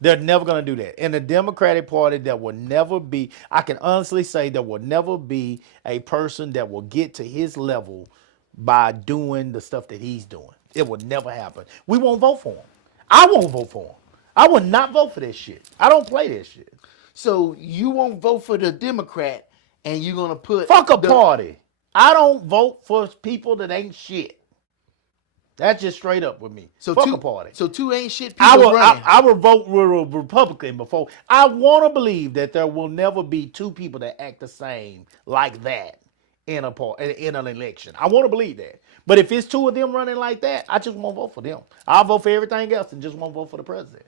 They're never going to do that. In the Democratic Party, there will never be, I can honestly say there will never be a person that will get to his level by doing the stuff that he's doing. It will never happen. We won't vote for him. I won't vote for him. I will not vote for this shit. I don't play this shit. So you won't vote for the Democrat and you're going to put... Fuck a party. I don't vote for people that ain't shit. That's just straight up with me. So fuck two, a party. So two ain't shit people running. I will vote with a Republican before. I want to believe that there will never be two people that act the same like that in an election. I want to believe that. But if it's two of them running like that, I just won't vote for them. I'll vote for everything else and just won't vote for the president.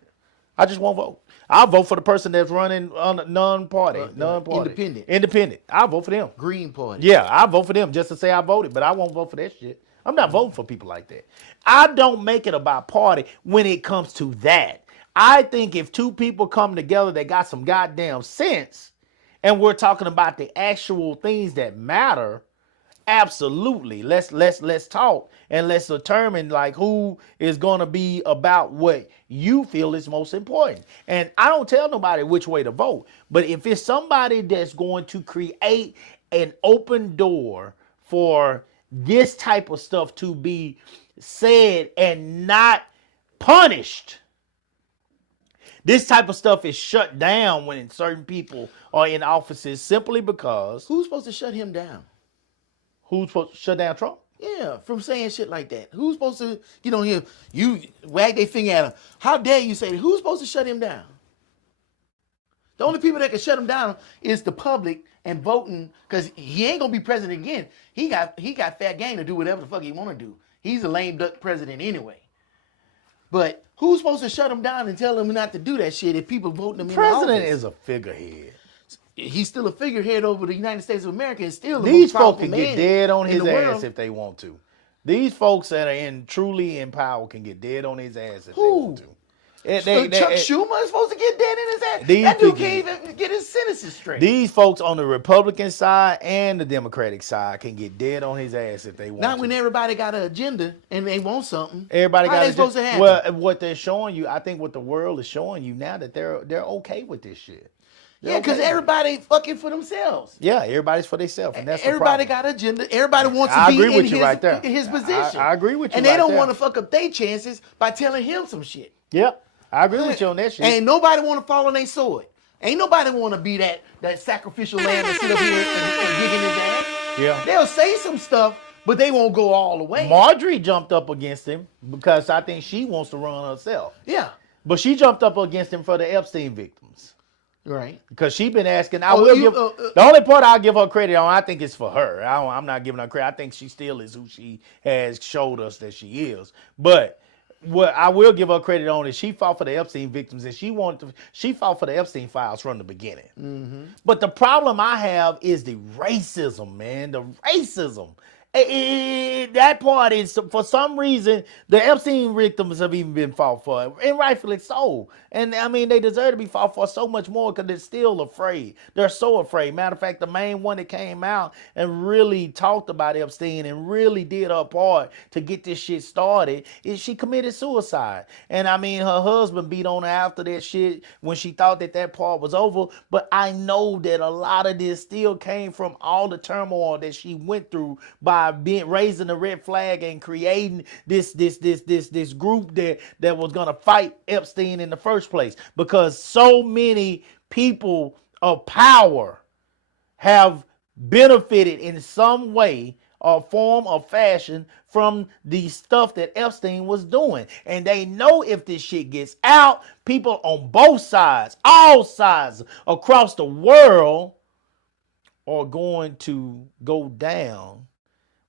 I just won't vote. I'll vote for the person that's running on a non-party. Independent. I'll vote for them. Green Party. Yeah, I'll vote for them just to say I voted, but I won't vote for that shit. I'm not voting for people like that. I don't make it about party when it comes to that. I think if two people come together that got some goddamn sense and we're talking about the actual things that matter, absolutely. Let's talk and let's determine like who is going to be about what you feel is most important. And I don't tell nobody which way to vote, but if it's somebody that's going to create an open door for this type of stuff to be said and not punished, this type of stuff is shut down when certain people are in offices simply because... Who's supposed to shut him down? Who's supposed to shut down Trump? Yeah, from saying shit like that. Who's supposed to get on here? You wag their finger at him. How dare you say that? Who's supposed to shut him down? The only people that can shut him down is the public and voting, because he ain't gonna be president again. He got fair game to do whatever the fuck he want to do. He's a lame duck president anyway. But who's supposed to shut him down and tell him not to do that shit if people voting him in office? President is a figurehead. He's still a figurehead over the United States of America. And still These folks can get dead on his ass if they want to. These folks that are truly in power can get dead on his ass if they want to. Chuck Schumer is supposed to get dead in his ass. That dude can't even get his sentences straight. These folks on the Republican side and the Democratic side can get dead on his ass if they want to. Not when everybody got an agenda and they want something. Everybody How got they supposed to happen? Well, what they're showing you, I think what the world is showing you now that they're okay with this shit. Yeah, because everybody fucking for themselves. Yeah, everybody's for themselves, and that's everybody the problem. got agenda. Everybody wants to be in his position. I agree with you. And they don't want to fuck up their chances by telling him some shit. Yeah, I agree with you on that shit. And nobody want to fall on their sword. Ain't nobody want to be that sacrificial lamb that sit up here and dig in his ass. Yeah. They'll say some stuff, but they won't go all the way. Marjorie jumped up against him because I think she wants to run herself. Yeah. But she jumped up against him for the Epstein victims. Right. Because she been asking. The only part I'll give her credit on, I think, is for her. I'm not giving her credit. I think she still is who she has showed us that she is. But what I will give her credit on is she fought for the Epstein victims, and she fought for the Epstein files from the beginning. Mm-hmm. But the problem I have is the racism, man. The racism. That part is, for some reason, the Epstein victims have even been fought for, and rightfully so. And I mean, they deserve to be fought for so much more because they're still afraid. They're so afraid. Matter of fact, the main one that came out and really talked about Epstein and really did her part to get this shit started is she committed suicide. And I mean, her husband beat on her after that shit when she thought that part was over. But I know that a lot of this still came from all the turmoil that she went through by raising the red flag and creating this group that was gonna fight Epstein in the first place, because so many people of power have benefited in some way or form or fashion from the stuff that Epstein was doing. And they know if this shit gets out, people on both sides, all sides across the world, are going to go down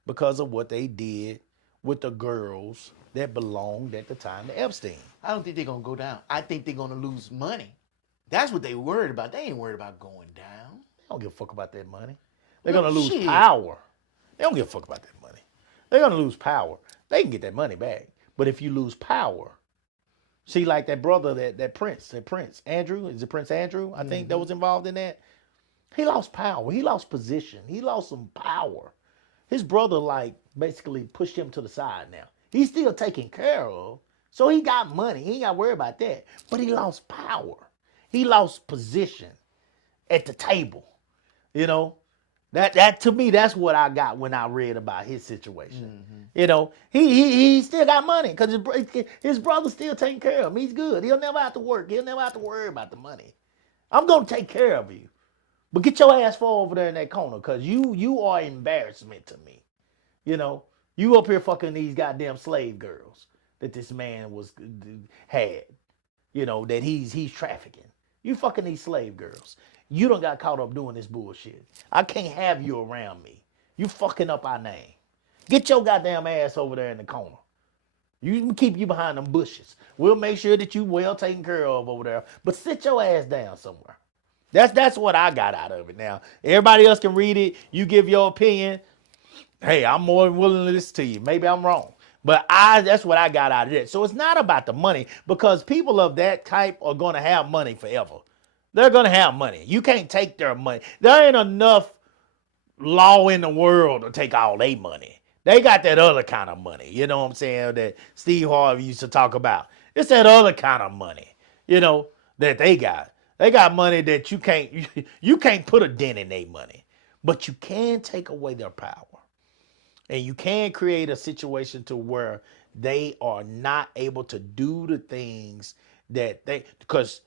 because of what they did with the girls that belonged at the time to Epstein. I don't think they're going to go down. I think they're going to lose money. That's what they worried about. They ain't worried about going down. They don't give a fuck about that money. They're Well, going to lose shit. power. They don't give a fuck about that money. They're going to lose power. They can get that money back. But if you lose power, see, like that brother, that Prince Andrew, is it Prince Andrew? I think that was involved in that. He lost power. He lost position. He lost some power. His brother, like, basically pushed him to the side now. He's still taken care of, so he got money. He ain't got to worry about that. But he lost power. He lost position at the table. You know, that to me, that's what I got when I read about his situation. You know, he still got money because his brother's still taking care of him. He's good. He'll never have to work. He'll never have to worry about the money. I'm going to take care of you. But get your ass fall over there in that corner, because you are embarrassment to me. You know, you up here fucking these goddamn slave girls that this man had, you know, that he's trafficking. You fucking these slave girls. You done got caught up doing this bullshit. I can't have you around me. You fucking up our name. Get your goddamn ass over there in the corner. You can keep you behind them bushes. We'll make sure that you well taken care of over there. But sit your ass down somewhere. That's what I got out of it. Now, everybody else can read it. You give your opinion. Hey, I'm more than willing to listen to you. Maybe I'm wrong. But that's what I got out of it. So it's not about the money, because people of that type are going to have money forever. They're going to have money. You can't take their money. There ain't enough law in the world to take all their money. They got that other kind of money. You know what I'm saying? That Steve Harvey used to talk about. It's that other kind of money, you know, that they got. They got money that you can't put a dent in their money, but you can take away their power, and you can create a situation to where they are not able to do the things that because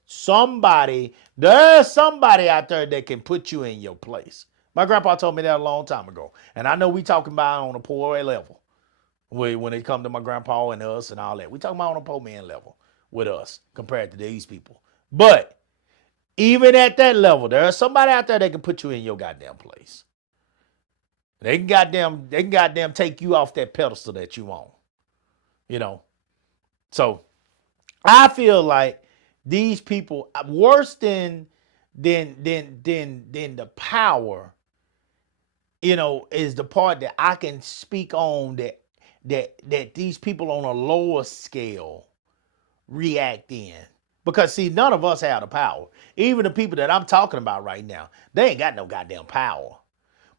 there's somebody out there that can put you in your place. My grandpa told me that a long time ago, and I know we talking about on a poor level when it come to my grandpa and us and all that. We talking about on a poor man level with us compared to these people, but even at that level, there's somebody out there that can put you in your goddamn place. They can goddamn take you off that pedestal that you on. You know. So I feel like these people, worse than the power, you know, is the part that I can speak on that these people on a lower scale react in. Because, see, none of us have the power. Even the people that I'm talking about right now, they ain't got no goddamn power.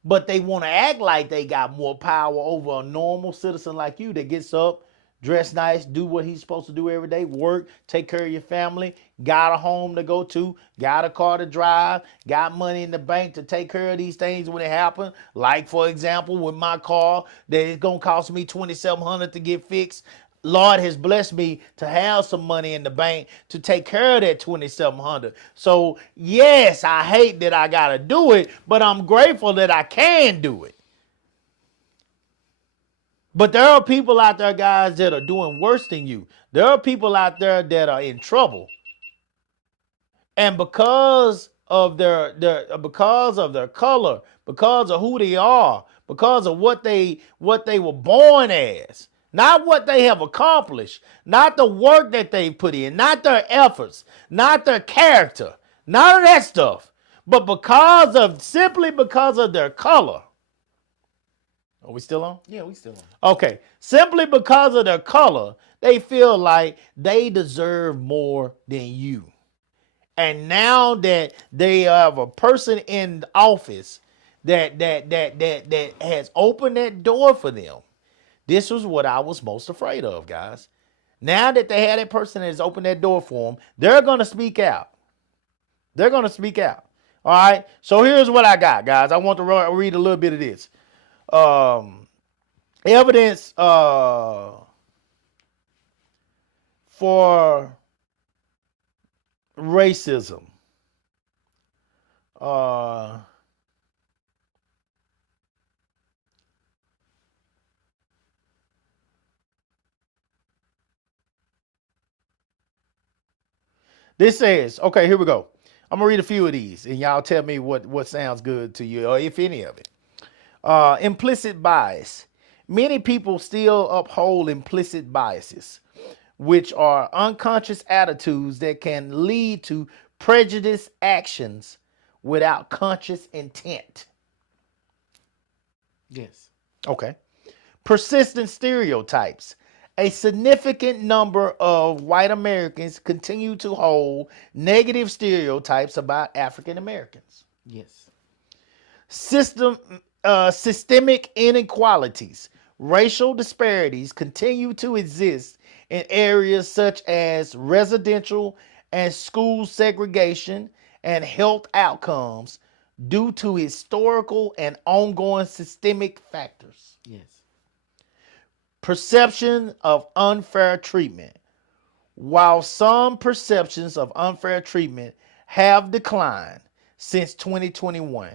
But they want to act like they got more power over a normal citizen like you that gets up, dress nice, do what he's supposed to do every day, work, take care of your family, got a home to go to, got a car to drive, got money in the bank to take care of these things when it happen. Like, for example, with my car, that it's going to cost me $2,700 to get fixed. Lord has blessed me to have some money in the bank to take care of that 2,700. So yes, I hate that I gotta do it, but I'm grateful that I can do it. But there are people out there, guys, that are doing worse than you. There are people out there that are in trouble. And because of their color, because of who they are, because of what they were born as, not what they have accomplished, not the work that they put in, not their efforts, not their character, none of that stuff, but simply because of their color. Are we still on? Yeah, we still on. Okay. Simply because of their color, they feel like they deserve more than you. And now that they have a person in office that has opened that door for them, this was what I was most afraid of, guys. Now that they had that person that has opened that door for them, they're going to speak out. They're going to speak out. All right. So here's what I got, guys. I want to read a little bit of this. Evidence for racism. This says, okay, here we go. I'm gonna read a few of these, and y'all tell me what sounds good to you, or if any of it. Implicit bias. Many people still uphold implicit biases, which are unconscious attitudes that can lead to prejudiced actions without conscious intent. Yes. Okay. Persistent stereotypes. A significant number of white Americans continue to hold negative stereotypes about African Americans. Yes. Systemic inequalities. Racial disparities continue to exist in areas such as residential and school segregation and health outcomes due to historical and ongoing systemic factors. Yes. Perception of unfair treatment. While some perceptions of unfair treatment have declined since 2021,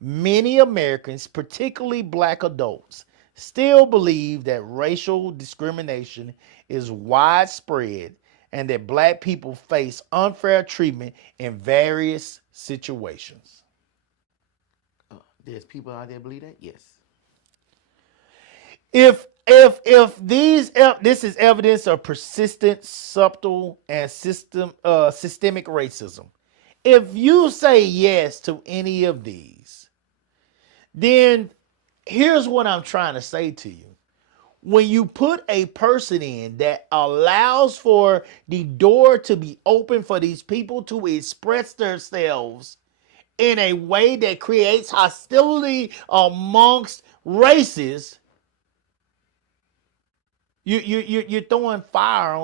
many Americans, particularly Black adults, still believe that racial discrimination is widespread and that Black people face unfair treatment in various situations. There's people out there believe that? Yes. If this is evidence of persistent, subtle, and systemic racism. If you say yes to any of these, then here's what I'm trying to say to you. When you put a person in that allows for the door to be open for these people to express themselves in a way that creates hostility amongst races, you're throwing fire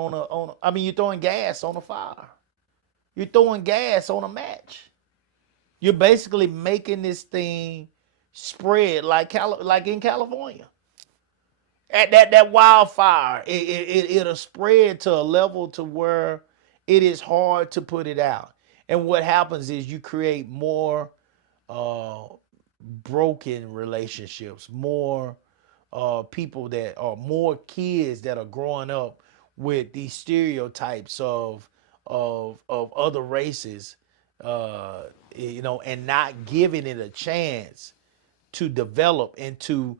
you're throwing gas on a fire. You're throwing gas on a match. You're basically making this thing spread like in California. At that wildfire, it'll spread to a level to where it is hard to put it out. And what happens is you create more broken relationships, more people that are more kids that are growing up with these stereotypes of other races, and not giving it a chance to develop into,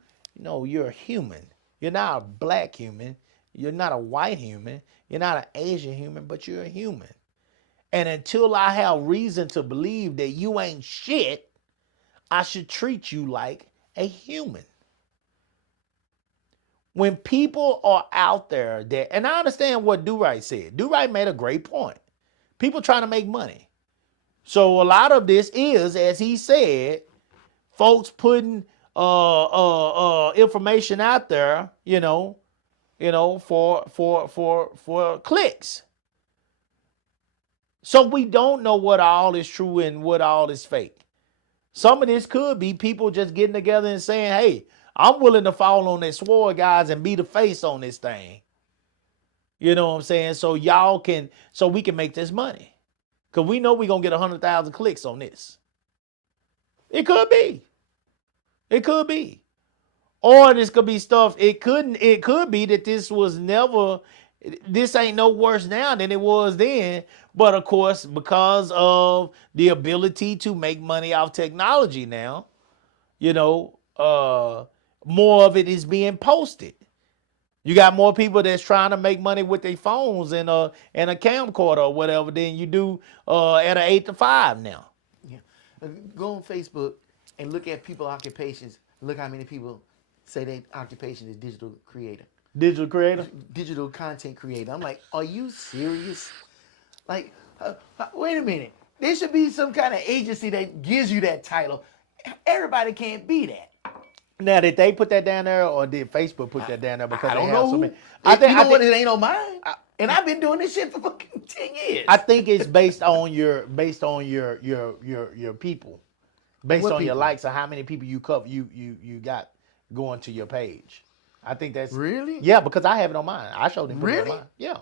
you're a human. You're not a Black human. You're not a white human. You're not an Asian human, but you're a human. And until I have reason to believe that you ain't shit, I should treat you like a human. When people are out there and I understand what Do-Right said. Do-Right made a great point. People trying to make money. So a lot of this is, as he said, folks putting information out there, for clicks. So we don't know what all is true and what all is fake. Some of this could be people just getting together and saying, hey, I'm willing to fall on this sword, guys, and be the face on this thing. You know what I'm saying? So we can make this money. Because we know we're going to get 100,000 clicks on this. It could be. It could be. Or this could be stuff. It could be that this ain't no worse now than it was then. But of course, because of the ability to make money off technology now, more of it is being posted. You got more people that's trying to make money with their phones and a camcorder or whatever than you do at an 8 to 5 now. Yeah. Go on Facebook and look at people occupations. Look how many people say their occupation is digital creator. Digital creator? Digital content creator. I'm like, are you serious? Like, wait a minute. There should be some kind of agency that gives you that title. Everybody can't be that. Now, did they put that down there, or did Facebook put that down there? Because I they don't have know. so many. I think it ain't on mine. And I've been doing this shit for fucking 10 years. I think it's based on your people, based What on your people? likes, or how many people you cover you got going to your page. I think that's Really? Yeah, because I have it on mine. I showed them. Really? On mine. Yeah.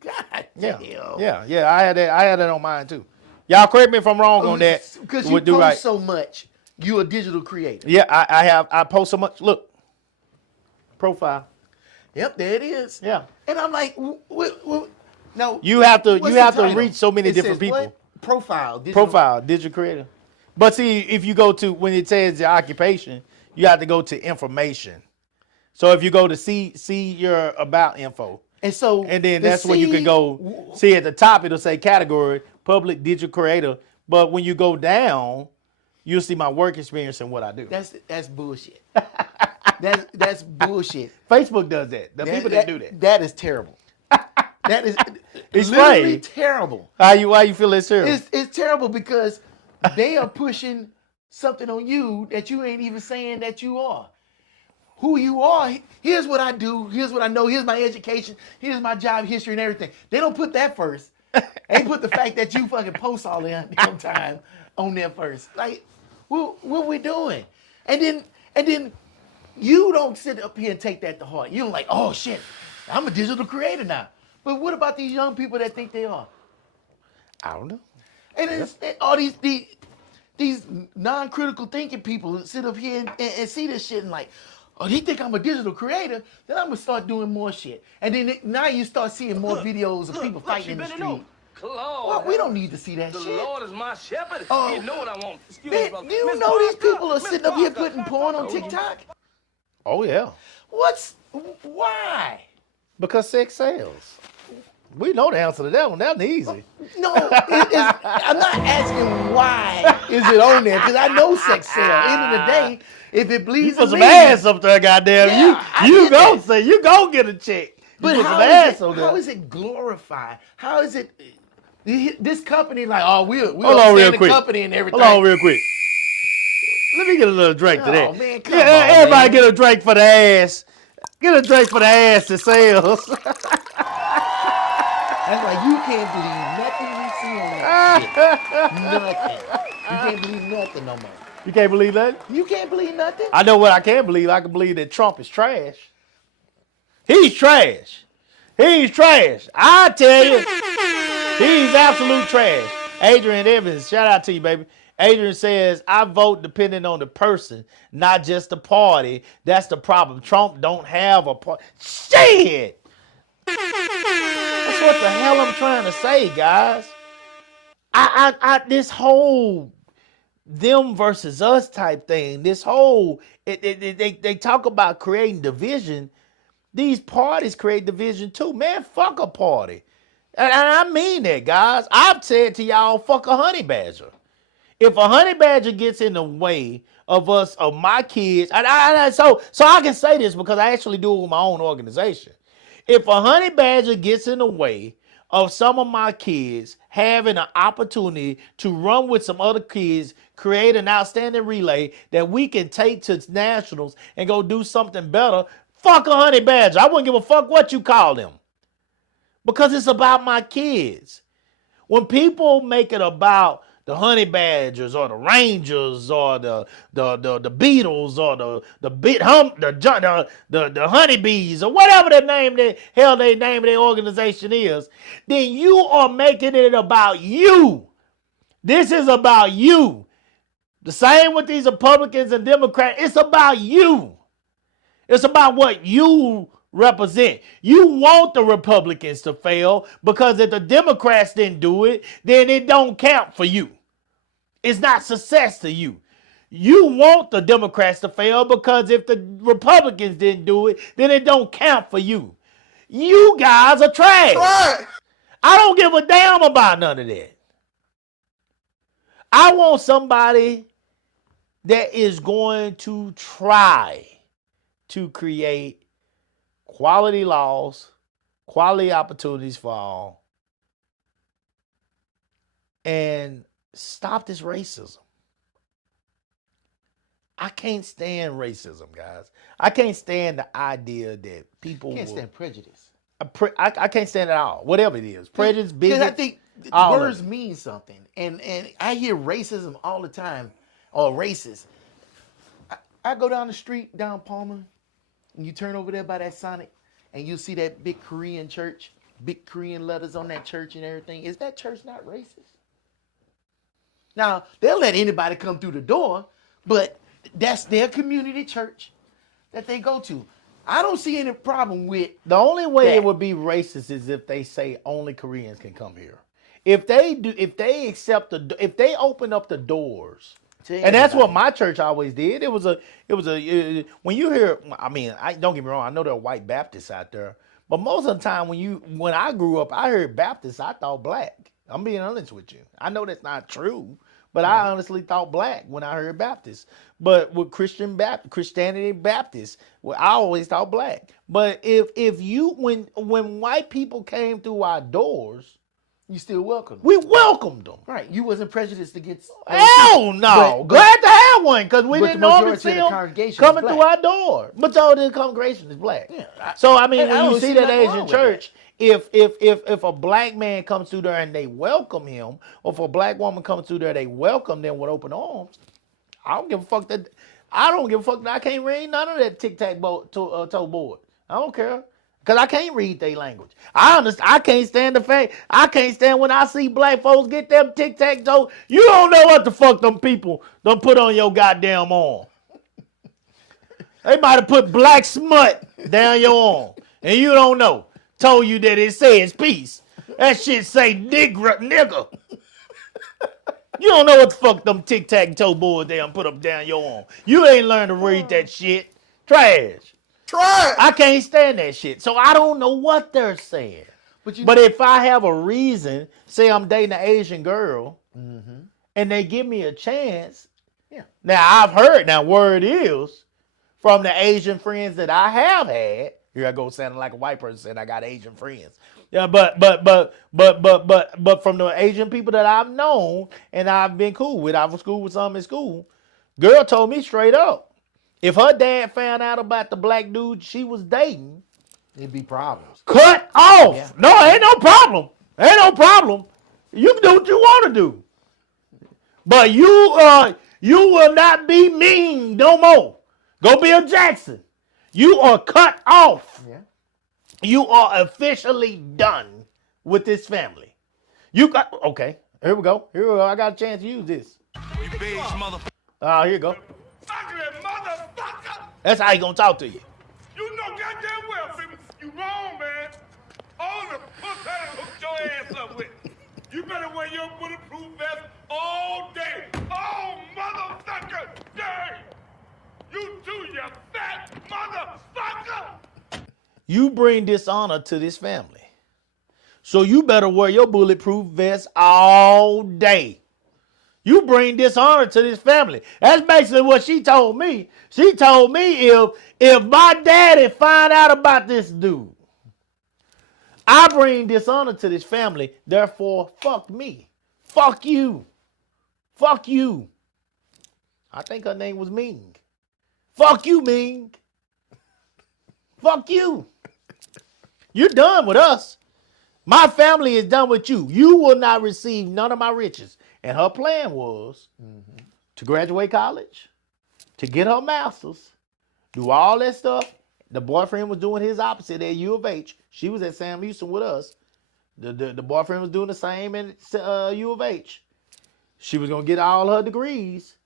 God Yeah. damn. Yeah. I had that on mine too. Y'all correct me if I'm wrong on that. Because you Would do post right. so much, you a digital creator. Yeah, I post so much. Look, profile. Yep, there it is. Yeah. And I'm like, no. You have to what's the title? reach so many It different says people. what? Profile. Digital creator. But see, if you go to when it says your occupation, you have to go to information. So if you go to see your about info, and then that's where you can go see at the top it'll say category public digital creator. But when you go down, you'll see my work experience and what I do. That's bullshit. that's bullshit. Facebook does that. The people that do that. That is terrible. That is It's literally right. terrible. Why you feel it's terrible? It's terrible because they are pushing something on you that you ain't even saying that you are. Who you are, here's what I do, here's what I know, here's my education, here's my job history and everything. They don't put that first. They put the fact that you fucking post all the damn time on there first. Like, what we doing? And then you don't sit up here and take that to heart. You don't like, oh shit, I'm a digital creator now. But what about these young people that think they are? I don't know. And it's all these non-critical thinking people who sit up here and see this shit and like, oh, they think I'm a digital creator, then I'm gonna start doing more shit. And then now you start seeing more videos of people fighting in the street. Well, we don't need to see that The shit. Lord is my shepherd. Oh. He know what I want. Excuse Man, me, brother. do you Miss know these Parker, people are Miss sitting up here Parker. putting porn on TikTok? Oh yeah. Why? Because sex sells. We know the answer to that one. That's easy. No, I'm not asking why is it on there, because I know sex sells. End of the day, if it You bleeds put me, some ass up there, goddamn. Yeah, I you get gon' that. say you gon' get a check. But you put some how ass is, on it, there. how is it glorified? How is it? This company like, oh, we Hold on real understand the quick. company and everything. Hold on real quick. Let me get a little drink to that. Oh, man, come Yeah, on, everybody man. get a drink for the ass. Get a drink for the ass that sells. That's like you can't believe nothing we see on that shit. Nothing. You can't believe nothing no more. You can't believe that? You can't believe nothing. I know what I can believe. I can believe that Trump is trash. He's trash. He's trash. I tell you. He's absolute trash. Adrian Evans, shout out to you, baby. Adrian says, I vote depending on the person, not just the party. That's the problem. Trump don't have a party. Shit! That's what the hell I'm trying to say, guys. This whole them versus us type thing, this whole, they talk about creating division. These parties create division too. Man, fuck a party. And I mean that, guys. I've said to y'all, fuck a honey badger. If a honey badger gets in the way of us, of my kids, so I can say this because I actually do it with my own organization. If a honey badger gets in the way of some of my kids having an opportunity to run with some other kids, create an outstanding relay that we can take to nationals and go do something better, fuck a honey badger. I wouldn't give a fuck what you call them. Because it's about my kids. When people make it about Honey Badgers or the Rangers or the Beatles or the Honeybees or whatever the name they name of their organization is, then you are making it about you. This is about you. The same with these Republicans and Democrats. It's about you. It's about what you represent. You want the Republicans to fail because if the Democrats didn't do it, then it don't count for you. It's not success to you. You want the Democrats to fail because if the Republicans didn't do it, then it don't count for you. You guys are trash. Right. I don't give a damn about none of that. I want somebody that is going to try to create quality laws, quality opportunities for all, and stop this racism. I can't stand racism, guys. I can't stand the idea that people Can't stand prejudice. I can't stand it at all. Whatever it is, prejudice, Because bigot. I think all of words it. mean something, and I hear racism all the time, or racist. I go down the street down Palmer, and you turn over there by that Sonic, and you see that big Korean church, big Korean letters on that church and everything. Is that church not racist? Now they'll let anybody come through the door, but that's their community church that they go to. I don't see any problem with The only way that. it would be racist is if they say only Koreans can come here. If they open up the doors, To and that's what everybody. my church always did. It was a when you hear, I mean, I don't get me wrong, I know there are white Baptists out there, but most of the time when I grew up, I heard Baptists, I thought black. I'm being honest with you. I know that's not true, but I honestly thought black when I heard Baptist. But with Christianity Baptist, well, I always thought black. But if you when white people came through our doors, You still welcome. we welcomed them. Right. You wasn't prejudiced against. Hell no. But- Glad to have one because we but didn't the normally majority see of the them congregation is coming black. through our door. Majority of the congregation is black. Yeah, So I mean, and I when you don't see see that nothing wrong Asian with church, if a black man comes through there and they welcome him, or if a black woman comes through there, they welcome them with open arms. I don't give a fuck that. I don't give a fuck that I can't read none of that tic-tac-toe board. I don't care. Because I can't read their language. I understand. I can't stand the fact. I can't stand when I see black folks get them tic-tac-toe. You don't know what the fuck them people done put on your goddamn arm. They might have put black smut down your arm. And you don't know. Told you that it says peace. That shit say nigga. You don't know what the fuck them tic-tac-toe boards they done put up down your arm. You ain't learned to read that shit. Trash. Try it. I can't stand that shit. So I don't know what they're saying. But if I have a reason, say I'm dating an Asian girl, and they give me a chance, Yeah. Now I've heard, word is, from the Asian friends that I have had, here I go sounding like a white person saying I got Asian friends. Yeah, but from the Asian people that I've known and I've been cool with, I was cool with some in school, girl told me straight up, if her dad found out about the black dude she was dating, It'd be problems. cut off. Yeah. No, ain't no problem. Ain't no problem. You can do what you want to do. But you will not be mean no more. Go Bill Jackson. You are cut off. Yeah. You are officially done with this family. Okay. Here we go. I got a chance to use this. You beige mother. Here you go. Ugly motherfucker! That's how he gonna talk to you. You know goddamn well, baby. You wrong, man. All the pussy I done hooked your ass up with. You better wear your bulletproof vest all day. Oh, motherfucker! Day! You too, you fat motherfucker! You bring dishonor to this family. So you better wear your bulletproof vest all day. You bring dishonor to this family. That's basically what she told me. She told me if my daddy find out about this dude, I bring dishonor to this family. Therefore, fuck me. Fuck you. Fuck you. I think her name was Ming. Fuck you, Ming. Fuck you. You're done with us. My family is done with you. You will not receive none of my riches. And her plan was to graduate college, to get her master's, do all that stuff. The boyfriend was doing his opposite at U of H. She was at Sam Houston with us. The boyfriend was doing the same at U of H. She was going to get all her degrees,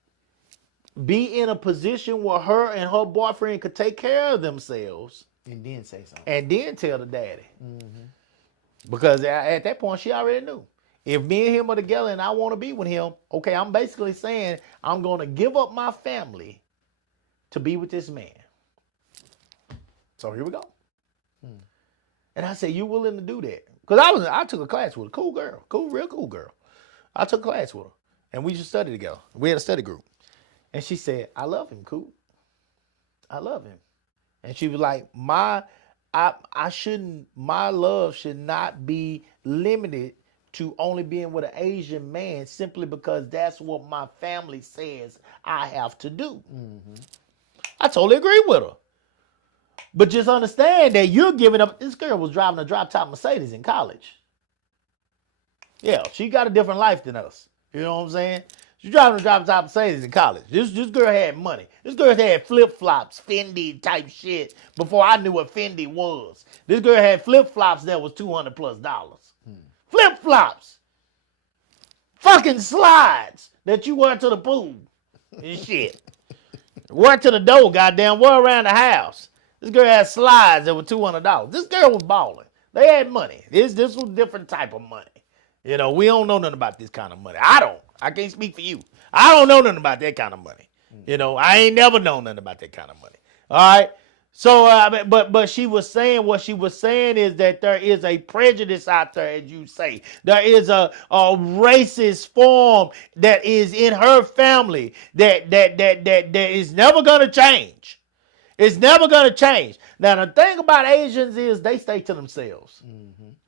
be in a position where her and her boyfriend could take care of themselves. And then say something. And then tell the daddy. Because at that point, she already knew. If me and him are together and I want to be with him, okay, I'm basically saying I'm going to give up my family to be with this man. So here we go. And I said, you willing to do that? Because I took a class with a cool girl. Real cool girl. I took a class with her. And we just studied together. We had a study group. And she said, I love him, cool. I love him. And she was like, my love should not be limited to only being with an Asian man simply because that's what my family says I have to do. I totally agree with her. But just understand that you're giving up. This girl was driving a drop-top Mercedes in college. Yeah, she got a different life than us. You know what I'm saying? She's driving a drop-top Mercedes in college. This girl had money. This girl had flip-flops, Fendi type shit before I knew what Fendi was. This girl had flip-flops that was $200+. Flip-flops. Fucking slides that you wear to the pool and shit. Wear to the door, goddamn, wear around the house. This girl had slides that were $200. This girl was balling. They had money. This was a different type of money. You know, we don't know nothing about this kind of money. I don't. I can't speak for you. I don't know nothing about that kind of money. You know, I ain't never known nothing about that kind of money. All right. So, but she was saying, what she was saying is that there is a prejudice out there, as you say. There is a racist form that is in her family that is never gonna change. It's never gonna change. Now, the thing about Asians is they stay to themselves.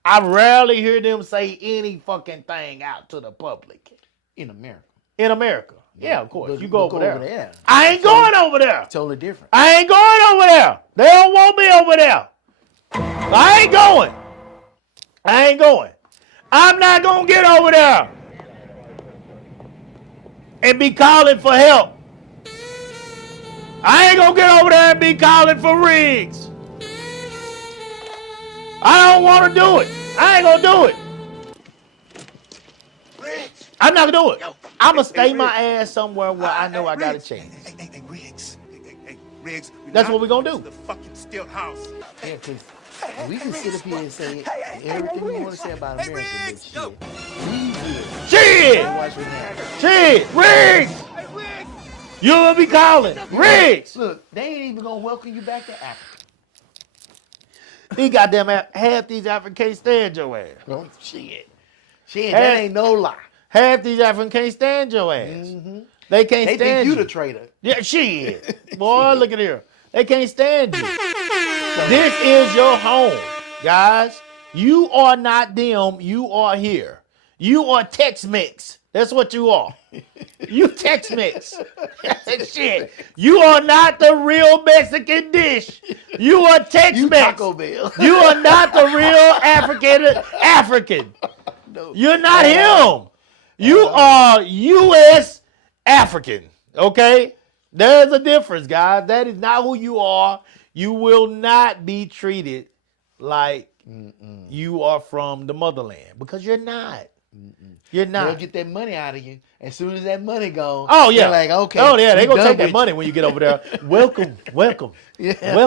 I rarely hear them say any fucking thing out to the public. In America. In America. Yeah, of course. But you go over there. there. I ain't going over there. Totally different. I ain't going over there. They don't want me over there. I ain't going. I ain't going. I'm not going to get over there and be calling for help. I ain't going to get over there and be calling for rigs. I don't want to do it. I ain't going to do it. I'm not going to do it. I'm going to stay my ass somewhere where I know I got a chance. Hey, Riggs. Hey, Riggs. That's what we're going to do. The fucking stilt house. Yeah, because we can sit up here and say everything we want to say about America, but shit. We good. Shit! Watch what happens. Shit! Riggs! You will be calling. Riggs! Look, they ain't even going to welcome you back to Africa. These goddamn half these Africans can't stand your ass. Oh, shit. Shit, that ain't no lie. Half these Africans can't stand your ass. They can't They stand think you. you the traitor. Yeah, shit. Boy, look at here. They can't stand you. This is your home, guys. You are not them. You are here. You are Tex-Mex. That's what you are. You Tex-Mex. Shit. You are not the real Mexican dish. You are Tex-Mex. You Taco Bell. You are not the real African. No. You're not him. You are U.S. African. Okay? There's a difference, guys. That is not who you are. You will not be treated like you are from the motherland because you're not. You're not. They'll get that money out of you. As soon as that money gone, Oh yeah, they're like, okay. Oh yeah, they we gonna done take that with money you. when you get over there. Welcome, Yeah.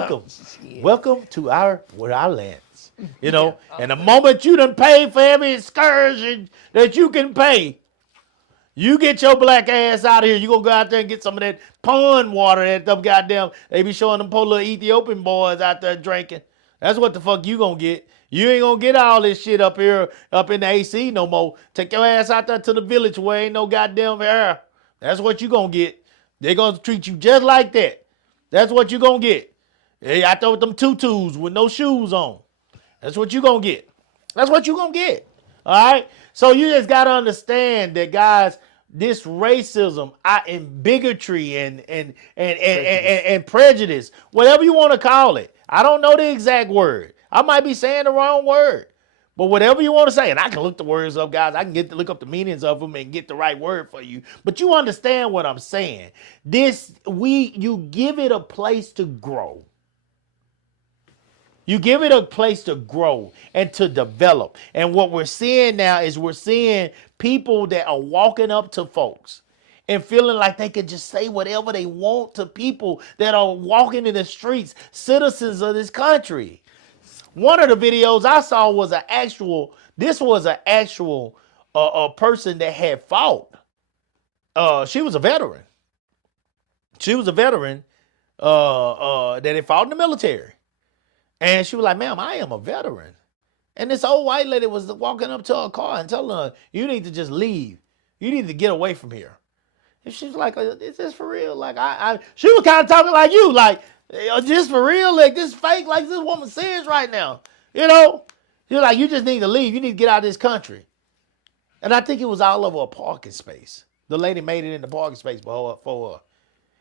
welcome to our lands. You know, and the moment you done paid for every excursion that you can pay, you get your black ass out of here. You gonna go out there and get some of that pond water that them goddamn they be showing them poor little Ethiopian boys out there drinking. That's what the fuck you gonna get. You ain't gonna get all this shit up here, up in the AC no more. Take your ass out there to the village where ain't no goddamn air. That's what you gonna get. They gonna treat you just like that. That's what you gonna get. Hey, out there with them tutus with no shoes on. That's what you gonna get. That's what you gonna get. All right. So you just gotta understand that, guys. This racism and bigotry and prejudice, whatever you want to call it. I don't know the exact word. I might be saying the wrong word. But whatever you want to say, and I can look the words up, guys. I can look up the meanings of them and get the right word for you. But you understand what I'm saying. You give it a place to grow. You give it a place to grow and to develop. And what we're seeing now is we're seeing people that are walking up to folks and feeling like they can just say whatever they want to people that are walking in the streets, citizens of this country. One of the videos I saw was an actual person that had fought. She was a veteran. She was a veteran that had fought in the military. And she was like, ma'am, I am a veteran. And this old white lady was walking up to her car and telling her, you need to just leave. You need to get away from here. And she was like, is this for real? Like, she was kind of talking like you, like, is this for real? Like, this fake, like this woman says right now. You know? You're like, you just need to leave. You need to get out of this country. And I think it was all over a parking space. The lady made it in the parking space for her.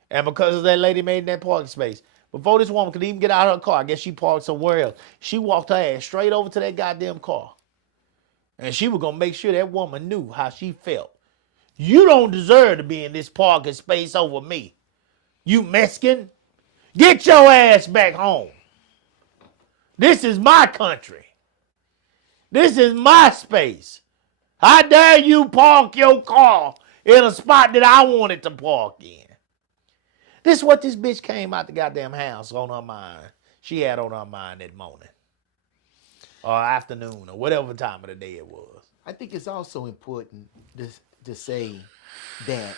And because that lady made it in that parking space, before this woman could even get out of her car, I guess she parked somewhere else. She walked her ass straight over to that goddamn car. And she was going to make sure that woman knew how she felt. You don't deserve to be in this parking space over me. You Mexican. Get your ass back home. This is my country. This is my space. How dare you park your car in a spot that I wanted to park in? This is what this bitch came out the goddamn house on her mind. She had on her mind that morning. Or afternoon, or whatever time of the day it was. I think it's also important to say that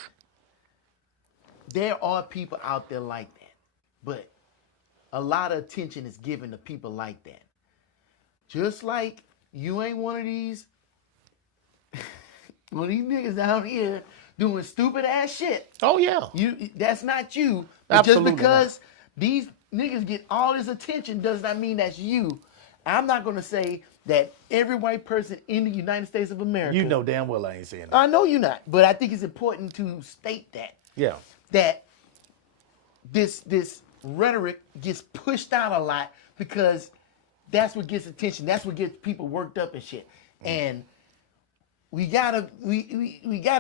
there are people out there like that. But a lot of attention is given to people like that. Just like you ain't one of these niggas out here doing stupid ass shit. Oh yeah. That's not you. But Absolutely just because these niggas get all this attention does not mean that's you. I'm not gonna say that every white person in the United States of America. You know damn well I ain't saying that. I know you're not, but I think it's important to state that. Yeah. That this rhetoric gets pushed out a lot because that's what gets attention. That's what gets people worked up and shit. And we gotta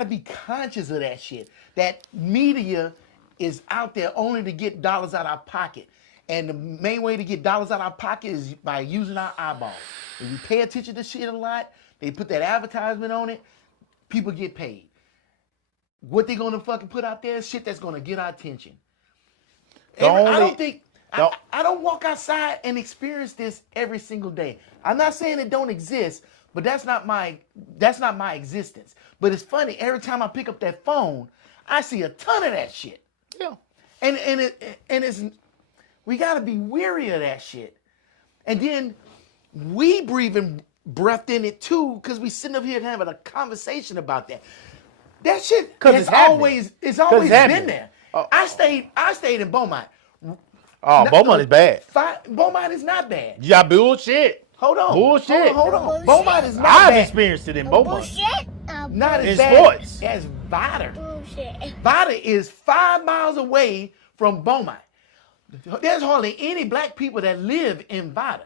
be conscious of that shit. That media is out there only to get dollars out of our pocket. And the main way to get dollars out of our pocket is by using our eyeballs. If you pay attention to shit a lot, they put that advertisement on it, people get paid. What they gonna fucking put out there is shit that's gonna get our attention. I don't walk outside and experience this every single day. I'm not saying it don't exist, but that's not my existence. But it's funny, every time I pick up that phone, I see a ton of that shit. Yeah. And it's we gotta be weary of that shit. And then we breathing breath in it too, because we sitting up here having a conversation about that. That shit has always been there. I stayed in Beaumont. Oh, Beaumont is bad. Beaumont is not bad. Yeah, bullshit. Hold on. Bullshit. Hold on. Beaumont is not I've bad. experienced it in Beaumont. Bullshit. Not as In bad sports. as Vidor. Bullshit. Vidor is 5 miles away from Beaumont. There's hardly any black people that live in Vidor.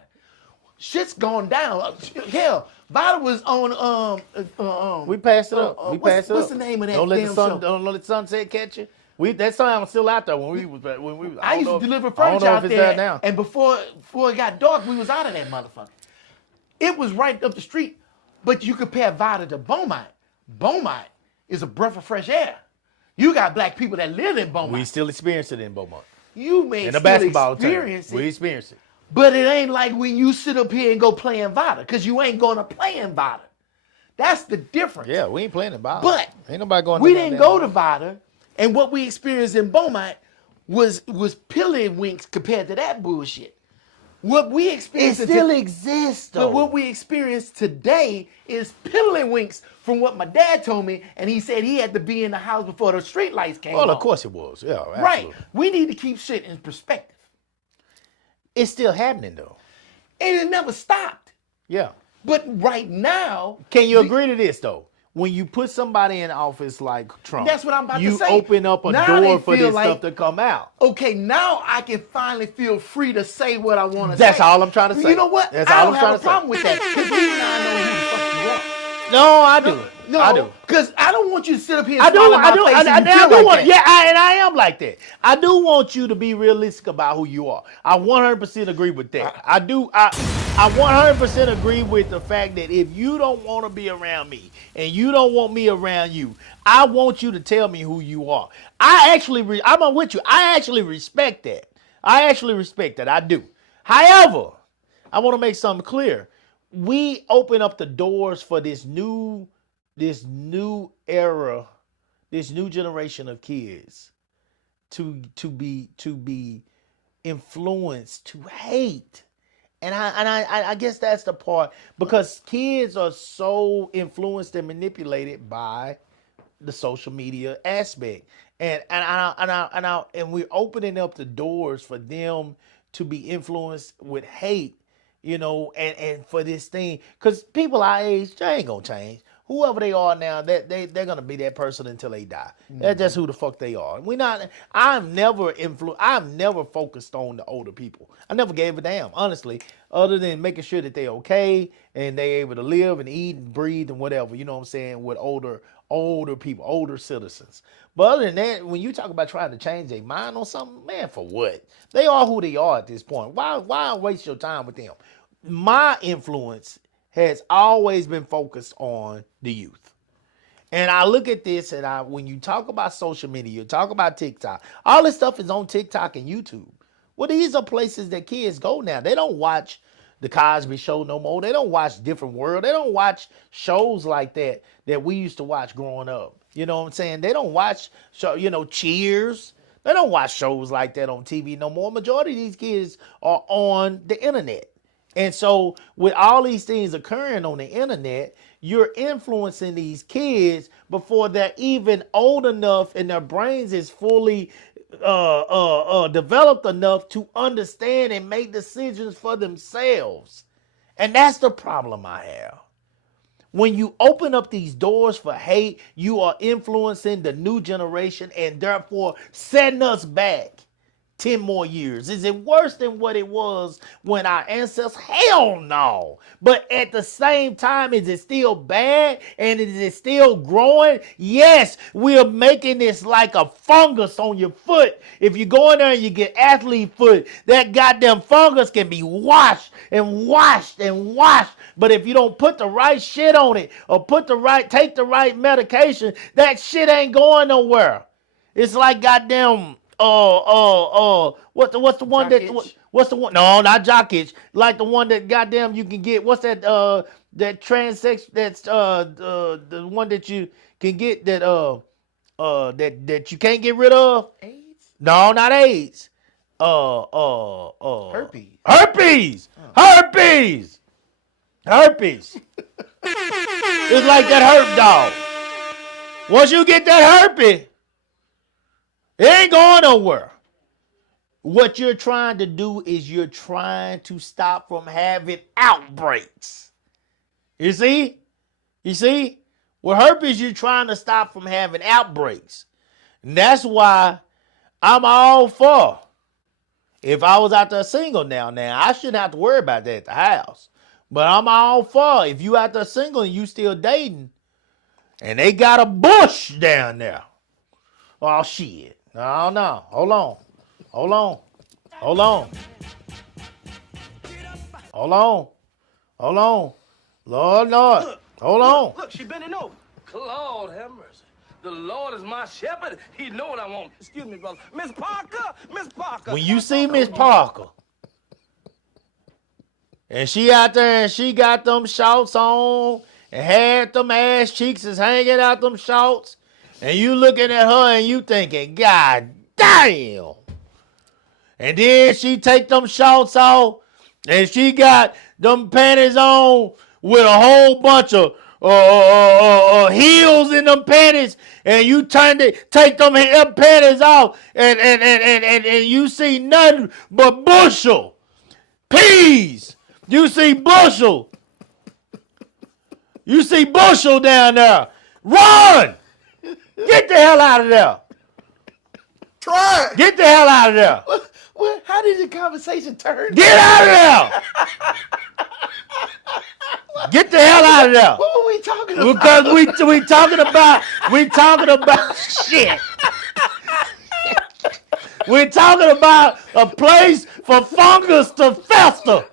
Shit's gone down. Hell, Vidor was on We passed it up. What's the name of that Don't let damn the sun, show? Don't let the sunset catch you. That song was still out there when we was. I used to deliver I don't furniture know out if it's there there, now. and before it got dark, we was out of that motherfucker. It was right up the street, but you compare Vidor to Beaumont. Beaumont is a breath of fresh air. You got black people that live in Beaumont. We still experience it in Beaumont. You may In the still basketball experience tournament, we it, experience it. but it ain't like when you sit up here and go play in Vidor, because you ain't going to play in Vidor. That's the difference. Yeah, we ain't playing the ball. But ain't nobody going. we to didn't go to Vidor, and what we experienced in Beaumont was piddlywinks compared to that bullshit. What we experienced exists but what we experienced today is piddlywinks from what my dad told me, and he said he had to be in the house before the street lights came on. Well, of course it was. Yeah, absolutely. Right. We need to keep shit in perspective. It's still happening though. And it never stopped. Yeah. But right now, Can you agree to this though? when you put somebody in office like Trump, That's what I'm about to you say. open up a Now door they for feel this like- stuff to come out. Okay, now I can finally feel free to say what I want to say. That's all I'm trying to say. You know what? That's I all don't I'm have trying a to say. problem with that. Because you and I know who the fuck you are. No, I do. No, I do. Because I don't want you to sit up here and I do. smile in my I do. face I and you do feel like want. that. Yeah, and I am like that. I do want you to be realistic about who you are. I 100% agree with that. I do. I 100% agree with the fact that if you don't want to be around me and you don't want me around you, I want you to tell me who you are. I'm with you. I actually respect that. I do. However, I want to make something clear. We open up the doors for this new era, this new generation of kids to be influenced to hate. And I guess that's the part, because kids are so influenced and manipulated by the social media aspect. And we're opening up the doors for them to be influenced with hate, and for this thing, because people our age, they ain't gonna change. Whoever they are now, they're gonna be that person until they die. That's just who the fuck they are. I'm never focused on the older people. I never gave a damn, honestly, other than making sure that they're okay and they able to live and eat and breathe and whatever, you know what I'm saying, with older people, older citizens. But other than that, when you talk about trying to change their mind on something, man, for what? They are who they are at this point. Why waste your time with them? My influence has always been focused on the youth. And I look at this, and when you talk about social media, you talk about TikTok, all this stuff is on TikTok and YouTube. Well, these are places that kids go now. They don't watch the Cosby Show no more. They don't watch Different World. They don't watch shows like that we used to watch growing up. You know what I'm saying? They don't watch Cheers. They don't watch shows like that on TV no more. Majority of these kids are on the internet. And so with all these things occurring on the internet, you're influencing these kids before they're even old enough and their brains is fully developed enough to understand and make decisions for themselves. And that's the problem I have. When you open up these doors for hate, you are influencing the new generation and therefore setting us back 10 more years. Is it worse than what it was when our ancestors? Hell no. But at the same time, is it still bad and is it still growing? Yes, we're making this like a fungus on your foot. If you go in there and you get athlete foot, that goddamn fungus can be washed and washed and washed. But if you don't put the right shit on it or take the right medication, that shit ain't going nowhere. It's like goddamn what's the one Jock that itch? what's the one? No, not jock itch. Like the one that goddamn you can get. What's that? That transex. That's the one that you can get that that you can't get rid of. AIDS? No, not AIDS. Herpes. Herpes. Herpes. Herpes. It's like that herp dog. Once you get that herpes, it ain't going nowhere. What you're trying to do is you're trying to stop from having outbreaks. You see? With herpes, you're trying to stop from having outbreaks. And that's why I'm all for, if I was out there single now, I shouldn't have to worry about that at the house. But I'm all for, if you out there single and you still dating, and they got a bush down there. Oh, shit. No. Hold on. Lord. Hold on. Look, she bending over. Lord have mercy. The Lord is my shepherd. He know what I want. Excuse me, brother. Miss Parker. When you see Miss Parker, and she out there and she got them shorts on and had them ass cheeks is hanging out them shorts, and you looking at her and you thinking, God damn. And then she take them shorts off and she got them panties on with a whole bunch of heels in them panties, and you take them panties off and you see nothing but bushel peas. You see bushel down there. Run! Get the hell out of there. Try it. Get the hell out of there. Well, how did the conversation turn? Get out of there. Get the hell out of there. What were we talking about? Because we talking about shit. We're talking about a place for fungus to fester.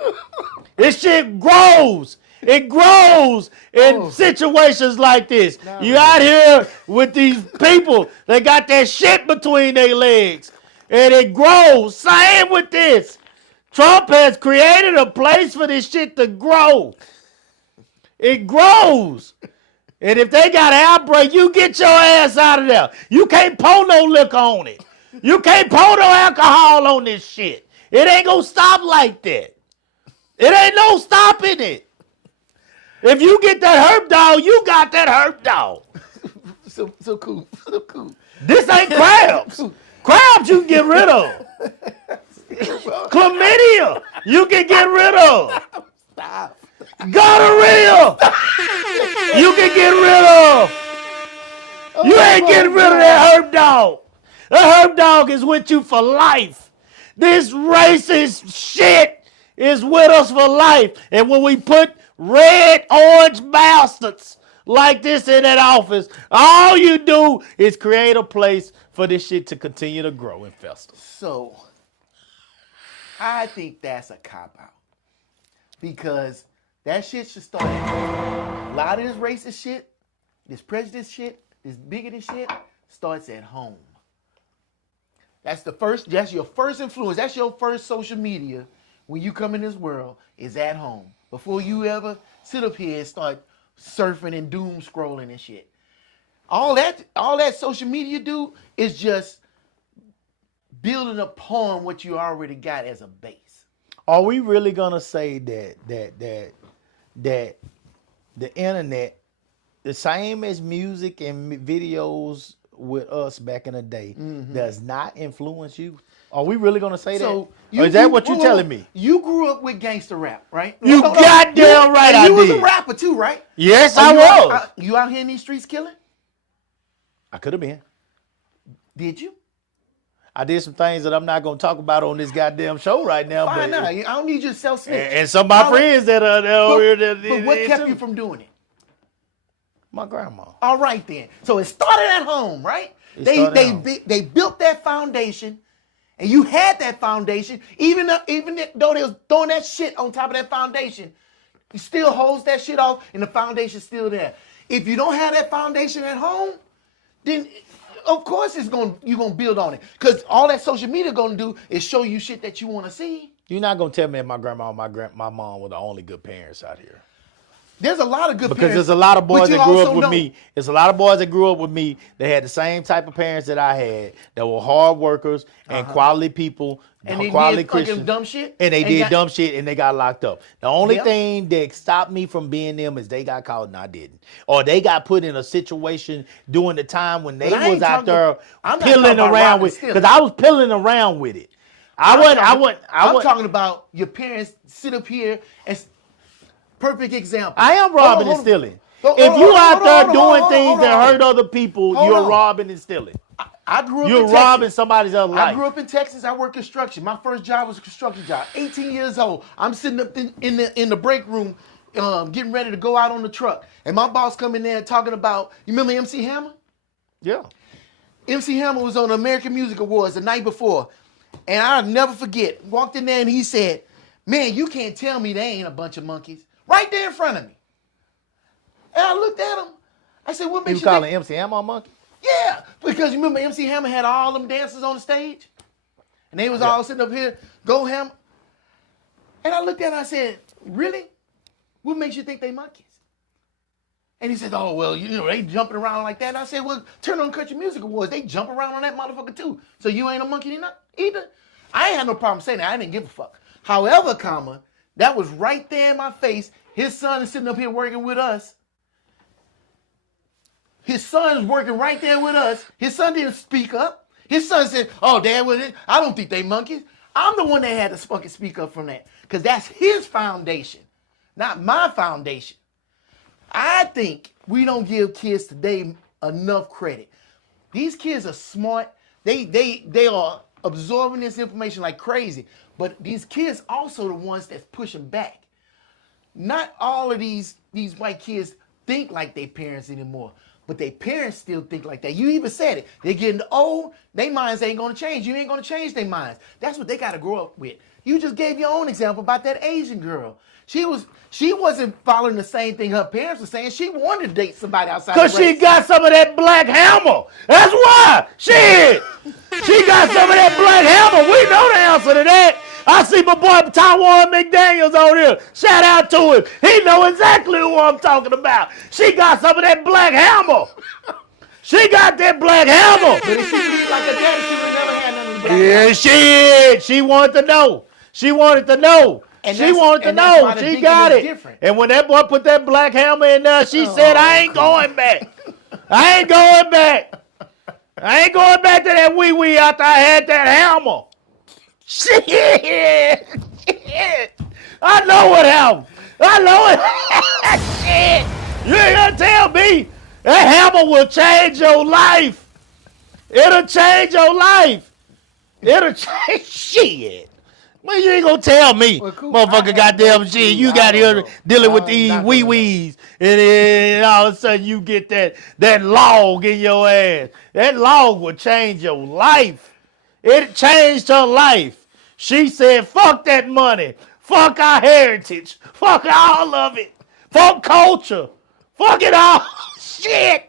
This shit grows. It grows in situations like this. You out here with these people that got that shit between their legs. And it grows. Same with this. Trump has created a place for this shit to grow. It grows. And if they got an outbreak, you get your ass out of there. You can't pour no liquor on it. You can't pour no alcohol on this shit. It ain't gonna stop like that. It ain't no stopping it. If you get that herb dog, you got that herb dog. So cool. So cool. This ain't crabs. Crabs you can get rid of. Chlamydia you can get rid of. Stop. Gonorrhea you can get rid of. You ain't getting rid of that herb dog. The herb dog is with you for life. This racist shit is with us for life. And when we put red, orange bastards like this in that office, all you do is create a place for this shit to continue to grow and fester. So, I think that's a cop-out. Because that shit should start. A lot of this racist shit, this prejudice shit, this bigoted shit, starts at home. That's your first influence. That's your first social media when you come in this world is at home. Before you ever sit up here and start surfing and doom scrolling and shit. All that social media do is just building upon what you already got as a base. Are we really gonna say that the internet, the same as music and videos with us back in the day, does not influence you? Are we really gonna say that? Or is that what you're telling me? You grew up with gangster rap, right? You goddamn right I did. You was a did. rapper too, right? Yes, I was. You out here in these streets killing? I could have been. Did you? I did some things that I'm not gonna talk about on this goddamn show right now. Fine, but I don't need you to self-snitch. and some of my friends that are over here. But what kept you from doing it? My grandma. All right then. So it started at home, right? They built that foundation, and you had that foundation. Even though they was throwing that shit on top of that foundation, you still holds that shit off, and the foundation's still there. If you don't have that foundation at home, then of course you're gonna build on it. Because all that social media gonna do is show you shit that you want to see. You're not gonna tell me that my grandma and my mom were the only good parents out here. There's a lot of good because parents. There's a lot of boys that grew up with know. me. There's a lot of boys that grew up with me that had the same type of parents that I had, that were hard workers and quality people, and they quality did Christians. dumb shit. And they did dumb shit and they got locked up. The only Yep. thing that stopped me from being them is they got caught and I didn't. Or they got put in a situation during the time when they was out there pilling around with, because I was pilling around with it. I'm talking about your parents sit up here and perfect example. I am robbing and stealing. If you out there doing things that hurt other people, you're robbing and stealing. I grew up You're in robbing Texas. somebody's other life. I grew up in Texas. I worked construction. My first job was a construction job. 18 years old. I'm sitting up in the break room, getting ready to go out on the truck, and my boss come in there talking about. You remember MC Hammer? Yeah. MC Hammer was on the American Music Awards the night before, and I'll never forget. Walked in there and he said, "Man, you can't tell me they ain't a bunch of monkeys." Right there in front of me. And I looked at him. I said, "What makes you calling MC Hammer a monkey?" Yeah, because you remember MC Hammer had all them dancers on the stage? And they was all sitting up here, go Hammer. And I looked at him and I said, "Really? What makes you think they monkeys?" And he said, "Oh, well, they jumping around like that." And I said, "Well, turn on Country Music Awards. They jump around on that motherfucker too. So you ain't a monkey either?" I ain't had no problem saying that. I didn't give a fuck. However, that was right there in my face. His son is sitting up here working with us. His son's working right there with us. His son didn't speak up. His son said, "Oh, Dad, I don't think they monkeys." I'm the one that had to fucking speak up from that. Because that's his foundation, not my foundation. I think we don't give kids today enough credit. These kids are smart. They are absorbing this information like crazy. But these kids also the ones that's pushing back. Not all of these white kids think like their parents anymore, but their parents still think like that. You even said it. They're getting old. Their minds ain't gonna change. You ain't gonna change their minds. That's what they gotta grow up with. You just gave your own example about that Asian girl. She wasn't following the same thing her parents were saying. She wanted to date somebody outside. Cause she got some of that black hammer. That's why. Shit. She got some of that black hammer. We know the answer to that. I see my boy Tywone McDaniels on here. Shout out to him. He know exactly who I'm talking about. She got some of that black hammer. She got that black hammer. But if she was like a daddy, she would never had none of the black Yeah, shit. She wanted to know. She wanted to know. And she that's- wanted to and that's know. why the She thinking got is it. different. And when that boy put that black hammer in there, she said, I ain't going back. I ain't going back. I ain't going back to that wee-wee after I had that hammer. Shit. I know what happened. I know it. Shit. You ain't gonna tell me that hammer will change your life. It'll change your life. It'll change shit. Well, you ain't gonna tell me, motherfucker, goddamn shit. You got here dealing with these wee-wees, and then all of a sudden you get that log in your ass. That log will change your life. It changed her life. She said, fuck that money. Fuck our heritage. Fuck all of it. Fuck culture. Fuck it all. Shit.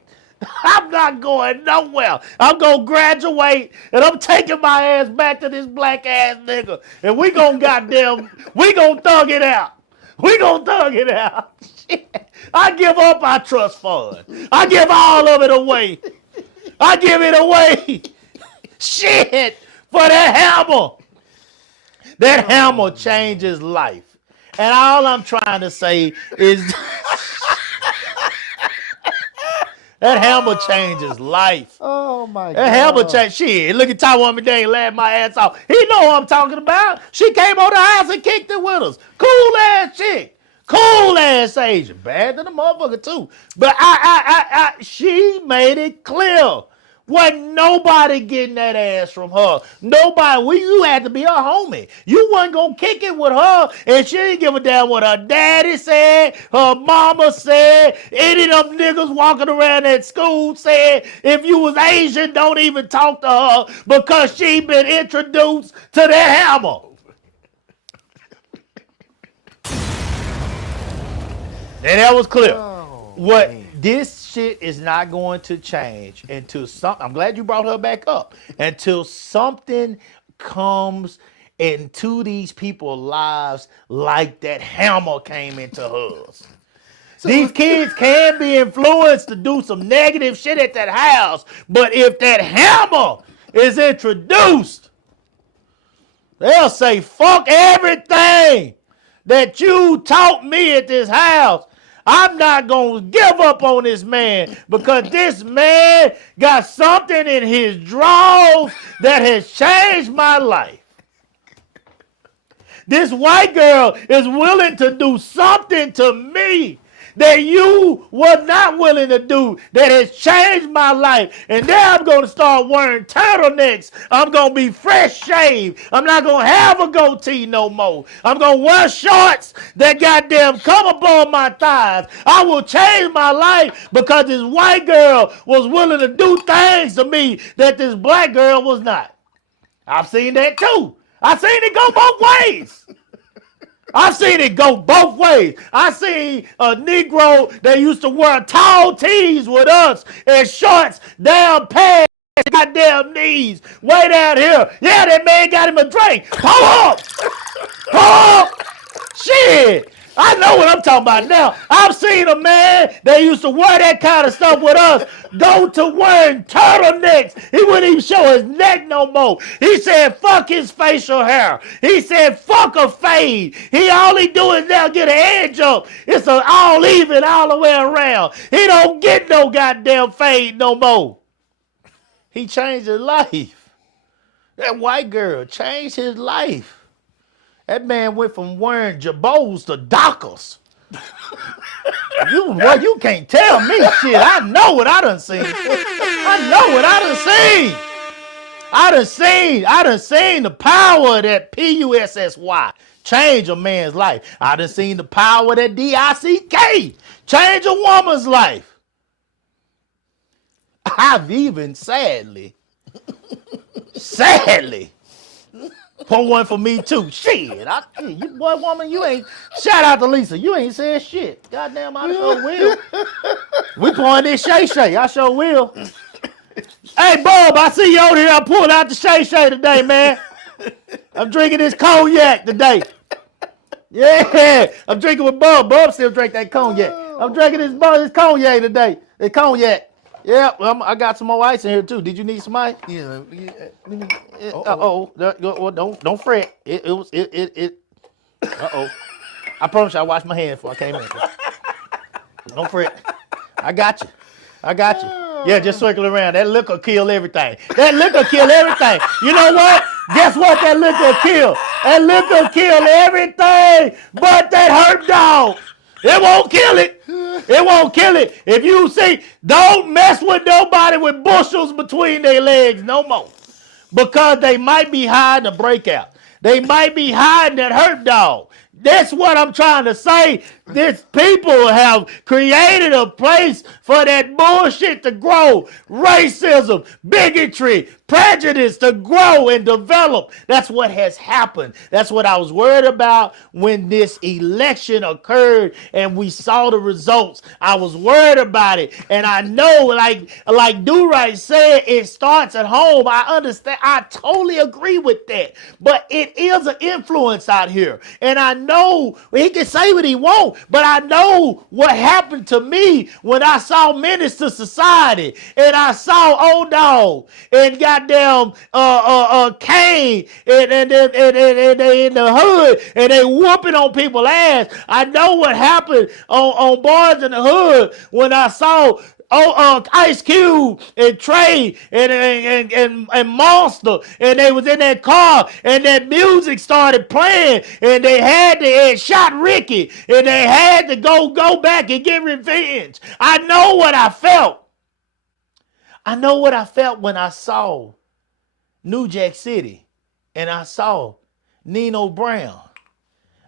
I'm not going nowhere. I'm going to graduate, and I'm taking my ass back to this black ass nigga. And we going to thug it out. We going to thug it out. Shit. I give up our trust fund. I give all of it away. I give it away. Shit. For that hammer. That hammer changes life. And all I'm trying to say is that hammer changes life. Oh my God. That hammer change. Shit, look at Tywone McDaniel laugh my ass off. He know what I'm talking about. She came over the house and kicked it with us. Cool ass chick. Cool ass Asian. Bad to the motherfucker too. But she made it clear. Wasn't nobody getting that ass from her. Nobody. You had to be her homie. You wasn't gonna kick it with her, and she didn't give a damn what her daddy said, her mama said, any of them niggas walking around at school said, if you was Asian, don't even talk to her because she been introduced to that hammer. And that was clear. This shit is not going to change until something. I'm glad you brought her back up. Until something comes into these people's lives like that hammer came into hers. These kids can be influenced to do some negative shit at that house, but if that hammer is introduced, they'll say, fuck everything that you taught me at this house. I'm not going to give up on this man because this man got something in his drawers that has changed my life. This white girl is willing to do something to me that you were not willing to do that has changed my life. And then I'm going to start wearing turtlenecks. I'm going to be fresh shaved. I'm not going to have a goatee no more. I'm going to wear shorts that goddamn come above my thighs. I will change my life because this white girl was willing to do things to me that this black girl was not. I've seen that too. I've seen it go both ways. I've seen it go both ways. I seen a Negro that used to wear tall tees with us and shorts down past his goddamn knees, way down here. Yeah, that man got him a drink. Pull up! Pull up! Shit! I know what I'm talking about now. I've seen a man that used to wear that kind of stuff with us go to wearing turtlenecks. He wouldn't even show his neck no more. He said, fuck his facial hair. He said, fuck a fade. All he do is now get an edge up. It's an all even all the way around. He don't get no goddamn fade no more. He changed his life. That white girl changed his life. That man went from wearing jabots to Dockers. You can't tell me shit. I know what I done seen. I know what I done seen. I done seen the power of that PUSSY change a man's life. I done seen the power of that DICK change a woman's life. I've even sadly, pour one for me too. Shit, you boy, woman, you ain't. Shout out to Lisa, you ain't said shit. Goddamn, I sure will. We pouring this Shay Shay. I sure will. Hey, Bob, I see you over here. I pulled out the Shay Shay today, man. I'm drinking this cognac today. Yeah, I'm drinking with Bub. Bub still drink that cognac. I'm drinking this cognac today. The cognac. Yeah, I got some more ice in here too. Did you need some ice? Yeah. Well, don't fret. I promise you, I washed my hands before I came in. Don't fret. I got you. Yeah, just circle around. That liquor kill everything. You know what? Guess what? That liquor kill. That liquor kill everything but that hurt dog. It won't kill it. If you see, don't mess with nobody with bushels between their legs no more. Because they might be hiding a breakout. They might be hiding that hurt dog. That's what I'm trying to say. These people have created a place for that bullshit to grow. Racism, bigotry, prejudice to grow and develop. That's what has happened. That's what I was worried about when this election occurred and we saw the results. I was worried about it. And I know, like Do-Right said, it starts at home. I understand. I totally agree with that. But it is an influence out here. And I know he can say what he wants, but I know what happened to me when I saw Menace to Society and I saw Old Dog and goddamn Kane and they in the hood and they whooping on people's ass. I know what happened on Boys in the Hood when I saw Ice Cube and Trey and Monster, and they was in that car, and that music started playing, and they had shot Ricky, and they had to go back and get revenge. I know what I felt. I know what I felt when I saw New Jack City, and I saw Nino Brown.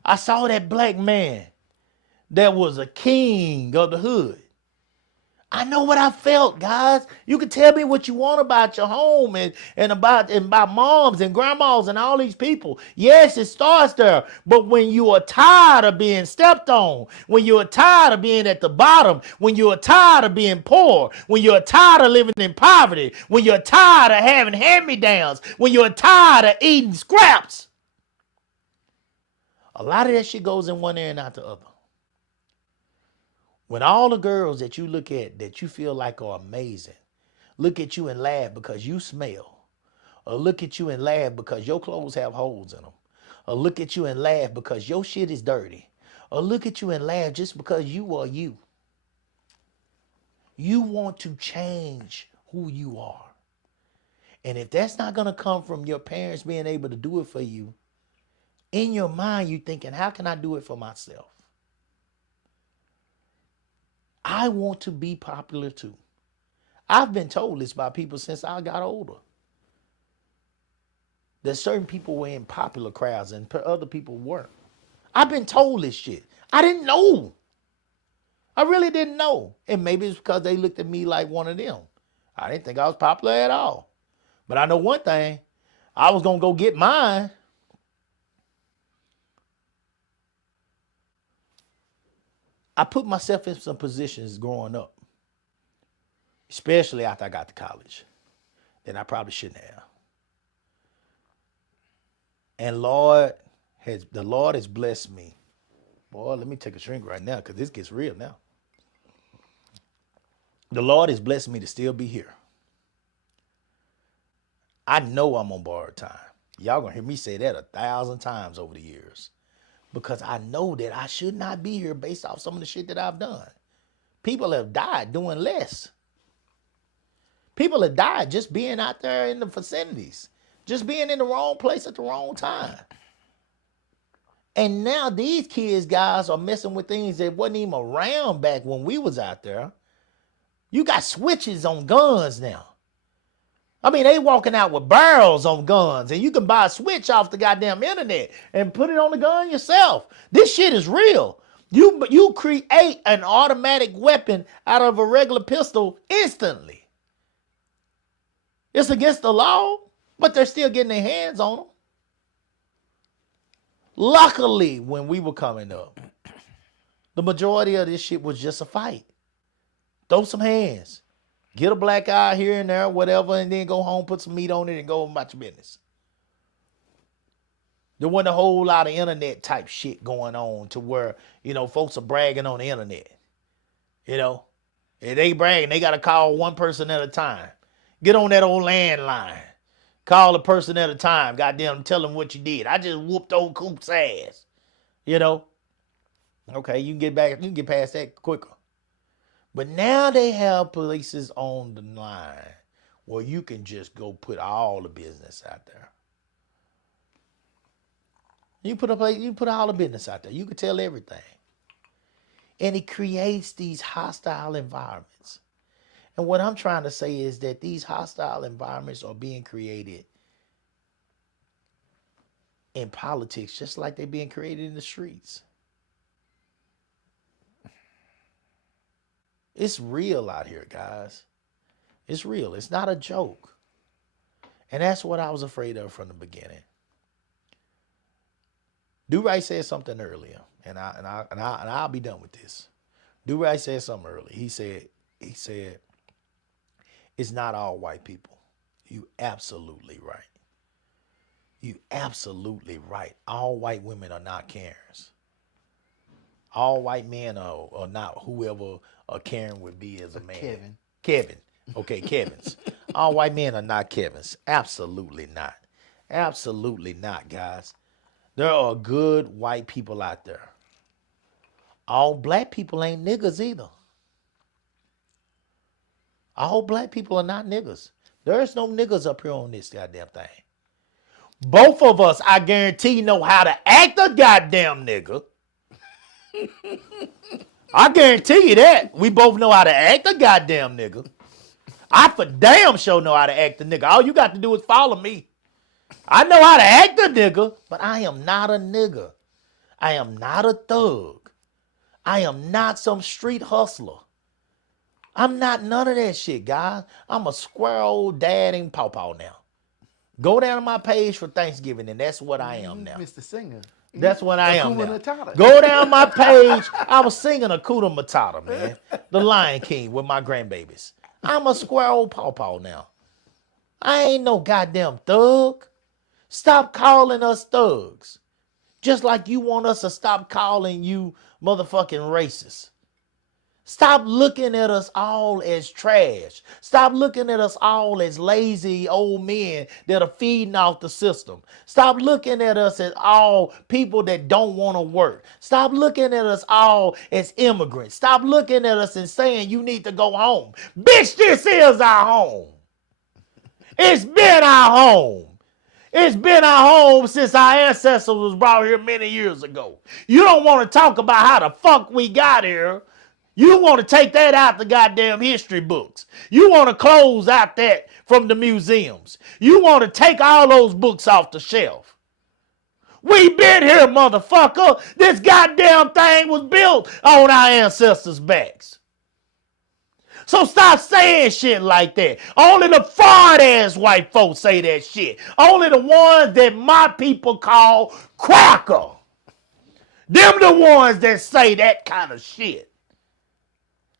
I saw that black man that was a king of the hood. I know what I felt, guys. You can tell me what you want about your home and about moms and grandmas and all these people. Yes, it starts there. But when you are tired of being stepped on, when you are tired of being at the bottom, when you are tired of being poor, when you are tired of living in poverty, when you're tired of having hand-me-downs, when you're tired of eating scraps, a lot of that shit goes in one ear and out the other. When all the girls that you look at that you feel like are amazing look at you and laugh because you smell, or look at you and laugh because your clothes have holes in them, or look at you and laugh because your shit is dirty, or look at you and laugh just because you are you. You want to change who you are. And if that's not going to come from your parents being able to do it for you, in your mind you're thinking, how can I do it for myself? I want to be popular too. I've been told this by people since I got older. That certain people were in popular crowds and other people weren't. I've been told this shit. I didn't know. I really didn't know. And maybe it's because they looked at me like one of them. I didn't think I was popular at all. But I know one thing. I was going to go get mine. I put myself in some positions growing up, especially after I got to college, that I probably shouldn't have. And the Lord has blessed me. Boy, let me take a drink right now because this gets real now. The Lord has blessed me to still be here. I know I'm on borrowed time. Y'all gonna hear me say that 1,000 times over the years. Because I know that I should not be here based off some of the shit that I've done. People have died doing less. People have died just being out there in the vicinities. Just being in the wrong place at the wrong time. And now these kids, guys, are messing with things that wasn't even around back when we was out there. You got switches on guns now. I mean, they walking out with barrels on guns, and you can buy a switch off the goddamn internet and put it on the gun yourself. This shit is real. You create an automatic weapon out of a regular pistol instantly. It's against the law, but they're still getting their hands on them. Luckily, when we were coming up, the majority of this shit was just a fight. Throw some hands. Get a black eye here and there, whatever, and then go home, put some meat on it, and go about your business. There wasn't a whole lot of internet type shit going on to where, folks are bragging on the internet. If they bragging, they got to call one person at a time. Get on that old landline. Call a person at a time. Goddamn, tell them what you did. I just whooped old Coop's ass. Okay, you can get past that quicker. But now they have places on the line where you can just go put all the business out there. You put all the business out there. You can tell everything. And it creates these hostile environments. And what I'm trying to say is that these hostile environments are being created in politics just like they're being created in the streets. It's real out here, guys. It's real. It's not a joke. And that's what I was afraid of from the beginning. Do-Right said something earlier, and I'll be done with this. Do-Right said something earlier. He said, it's not all white people. You absolutely right. You absolutely right. All white women are not Karens. All white men are not whoever a Karen would be as a man. Kevin. Okay, Kevins. All white men are not Kevins. Absolutely not. Absolutely not, guys. There are good white people out there. All black people ain't niggas either. All black people are not niggas. There's no niggas up here on this goddamn thing. Both of us, I guarantee, know how to act a goddamn nigga. I guarantee you that. We both know how to act a goddamn nigga. I for damn sure know how to act a nigga. All you got to do is follow me. I know how to act a nigga, but I am not a nigga. I am not a thug. I am not some street hustler. I'm not none of that shit, guys. I'm a square old dad and pawpaw now. Go down to my page for Thanksgiving, and that's what I am now. Mr. Singer. That's what I am now. Matata. Go down my page. I was singing Hakuna Matata, man. The Lion King with my grandbabies. I'm a square old pawpaw now. I ain't no goddamn thug. Stop calling us thugs. Just like you want us to stop calling you motherfucking racist. Stop looking at us all as trash. Stop looking at us all as lazy old men that are feeding off the system. Stop looking at us as all people that don't want to work. Stop looking at us all as immigrants. Stop looking at us and saying you need to go home. Bitch, this is our home. It's been our home. It's been our home since our ancestors was brought here many years ago. You don't want to talk about how the fuck we got here. You want to take that out the goddamn history books. You want to close out that from the museums. You want to take all those books off the shelf. We been here, motherfucker. This goddamn thing was built on our ancestors' backs. So stop saying shit like that. Only the fart-ass white folks say that shit. Only the ones that my people call cracker. Them the ones that say that kind of shit.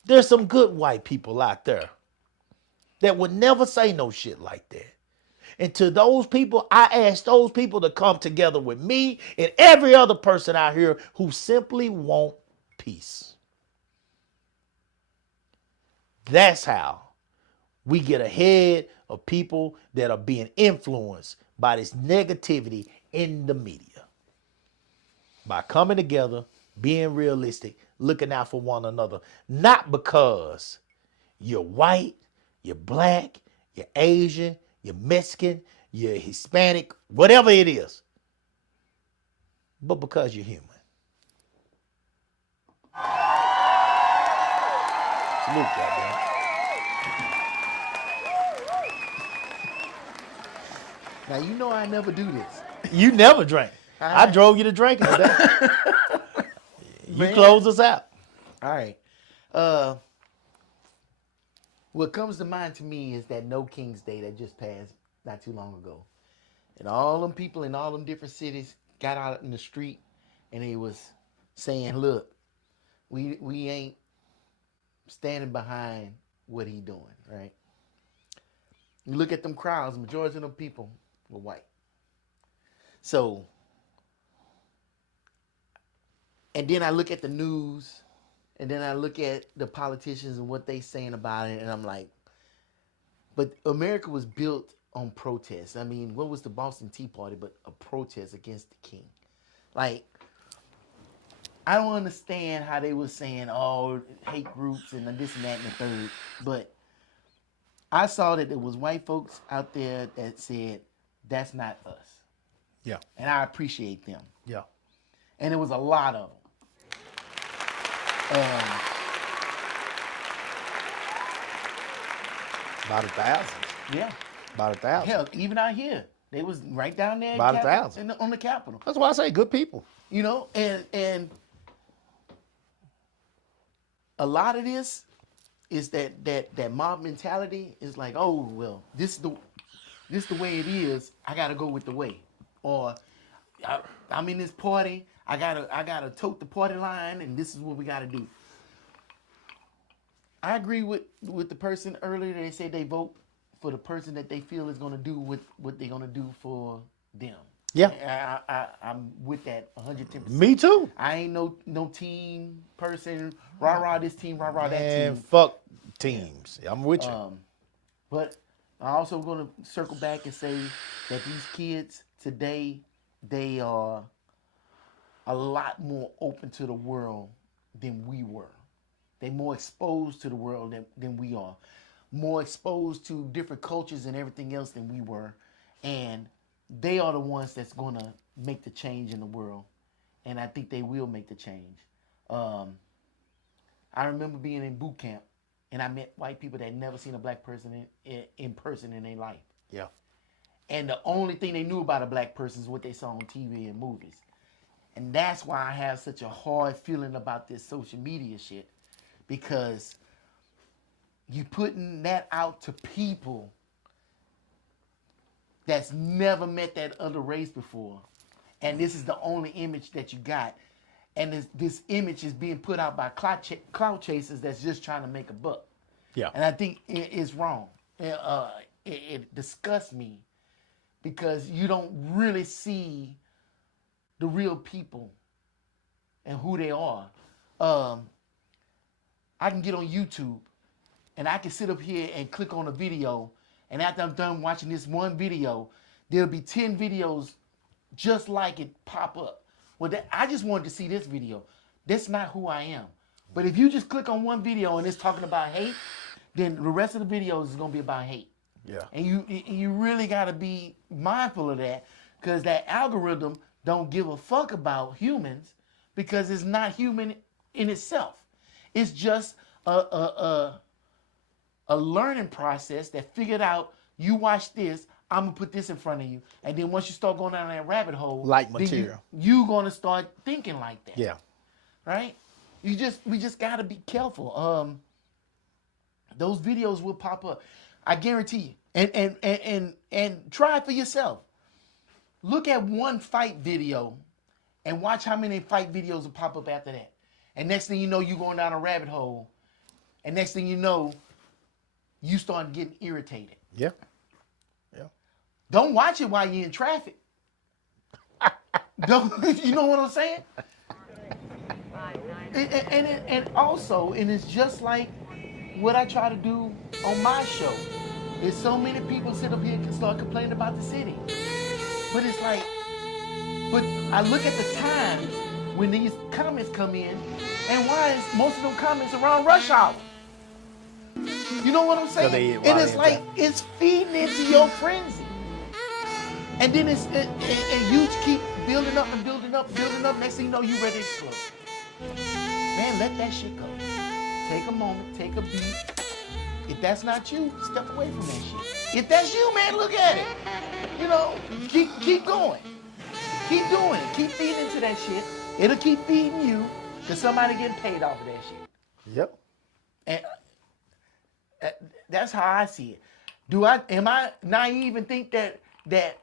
There's some good white people out there that would never say no shit like that. And to those people, I ask those people to come together with me and every other person out here who simply want peace. That's how we get ahead of people that are being influenced by this negativity in the media. By coming together, being realistic, looking out for one another, not because you're white, you're black, you're Asian, you're Mexican, you're Hispanic, whatever it is. but because you're human. Salute, goddamn. Now you know I never do this. You never drank. I drove you to drinking today. You Man. closed us out. All right. What comes to mind to me is that No King's Day that just passed not too long ago. And all them people in all them different cities got out in the street and they was saying, look, we ain't standing behind what he doing, right? You look at them crowds, majority of them people were white. So, and then I look at the news, and then I look at the politicians and what they saying about it, and I'm like, but America was built on protest. I mean, what was the Boston Tea Party but a protest against the king? Like, I don't understand how they were saying, oh, hate groups and this and that and the third, but I saw that there was white folks out there that said, that's not us. Yeah. And I appreciate them. Yeah. And there was a lot of them. About 1,000. Yeah. About 1,000. Hell, even out here, they was right down there About 1,000. on the Capitol. That's why I say good people. You know, and a lot of this is that mob mentality is like, oh well, this is the way it is. I gotta go with the way, or I'm in this party. I gotta tote the party line, and this is what we gotta do. I agree with the person earlier. They say they vote for the person that they feel is gonna do what they're gonna do for them. Yeah. I'm with that 110%. Me too. I ain't no team person. Rah this team, rah that And team. fuck teams. I'm with you. But I also gonna circle back and say that these kids today, they are a lot more open to the world than we were. They're more exposed to the world than we are. More exposed to different cultures and everything else than we were. And they are the ones that's going to make the change in the world. And I think they will make the change. I remember being in boot camp, and I met white people that had never seen a black person in person in their life. Yeah. And the only thing they knew about a black person is what they saw on TV and movies. And that's why I have such a hard feeling about this social media shit. Because you putting that out to people that's never met that other race before. And this is the only image that you got. And this image is being put out by clout chasers that's just trying to make a buck. Yeah. And I think it is wrong. It disgusts me because you don't really see the real people and who they are. I can get on YouTube and I can sit up here and click on a video, and after I'm done watching this one video, there'll be 10 videos just like it pop up. Well, I just wanted to see this video. That's not who I am. But if you just click on one video and it's talking about hate, then the rest of the videos is gonna be about hate. Yeah. And you really gotta be mindful of that, because that algorithm don't give a fuck about humans, because it's not human in itself. It's just a learning process that figured out, you watch this, I'm gonna put this in front of you, and then once you start going down that rabbit hole, Like then material. you gonna start thinking like that. Yeah. Right? We just gotta be careful. Those videos will pop up. I guarantee you. And try it for yourself. Look at one fight video and watch how many fight videos will pop up after that. And next thing you know, you're going down a rabbit hole. And next thing you know, you start getting irritated. Yeah. Yeah. Don't watch it while you're in traffic. Don't, you know what I'm saying? And also, and it's just like what I try to do on my show. There's so many people sit up here and start complaining about the city. But it's like, but I look at the times when these comments come in, and why is most of them comments around rush hour? You know what I'm saying? they- And it's like, it's feeding into your frenzy. And then and you keep building up and building up, building up. Next thing you know, you ready to explode. Man, let that shit go. Take a moment, take a beat. If that's not you, step away from that shit. If that's you, man, look at it. You know, keep going. Keep doing it. Keep feeding into that shit. It'll keep feeding you because somebody getting paid off of that shit. Yep. And that's how I see it. Am I naive and think that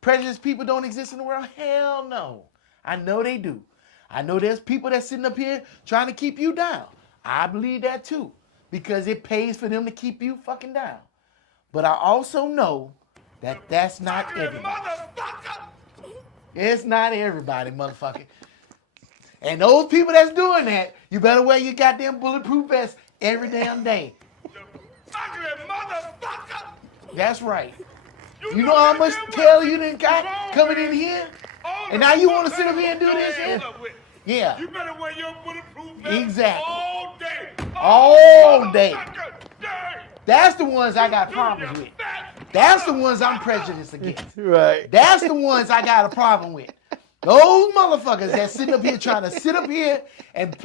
prejudiced people don't exist in the world? Hell no. I know they do. I know there's people that's sitting up here trying to keep you down. I believe that too, because it pays for them to keep you fucking down. But I also know that that's not everybody. It's not everybody, motherfucker. And those people that's doing that, you better wear your goddamn bulletproof vest every damn day. That's right. You know how much tail you done got coming in here? And now you want to sit up here and do this here? Yeah. You better wear your bulletproof vest Exactly. all day. All day. That's the ones I got problems with. That's the ones I'm prejudiced against. Right. That's the ones I got a problem with. Those motherfuckers that sitting up here trying to sit up here and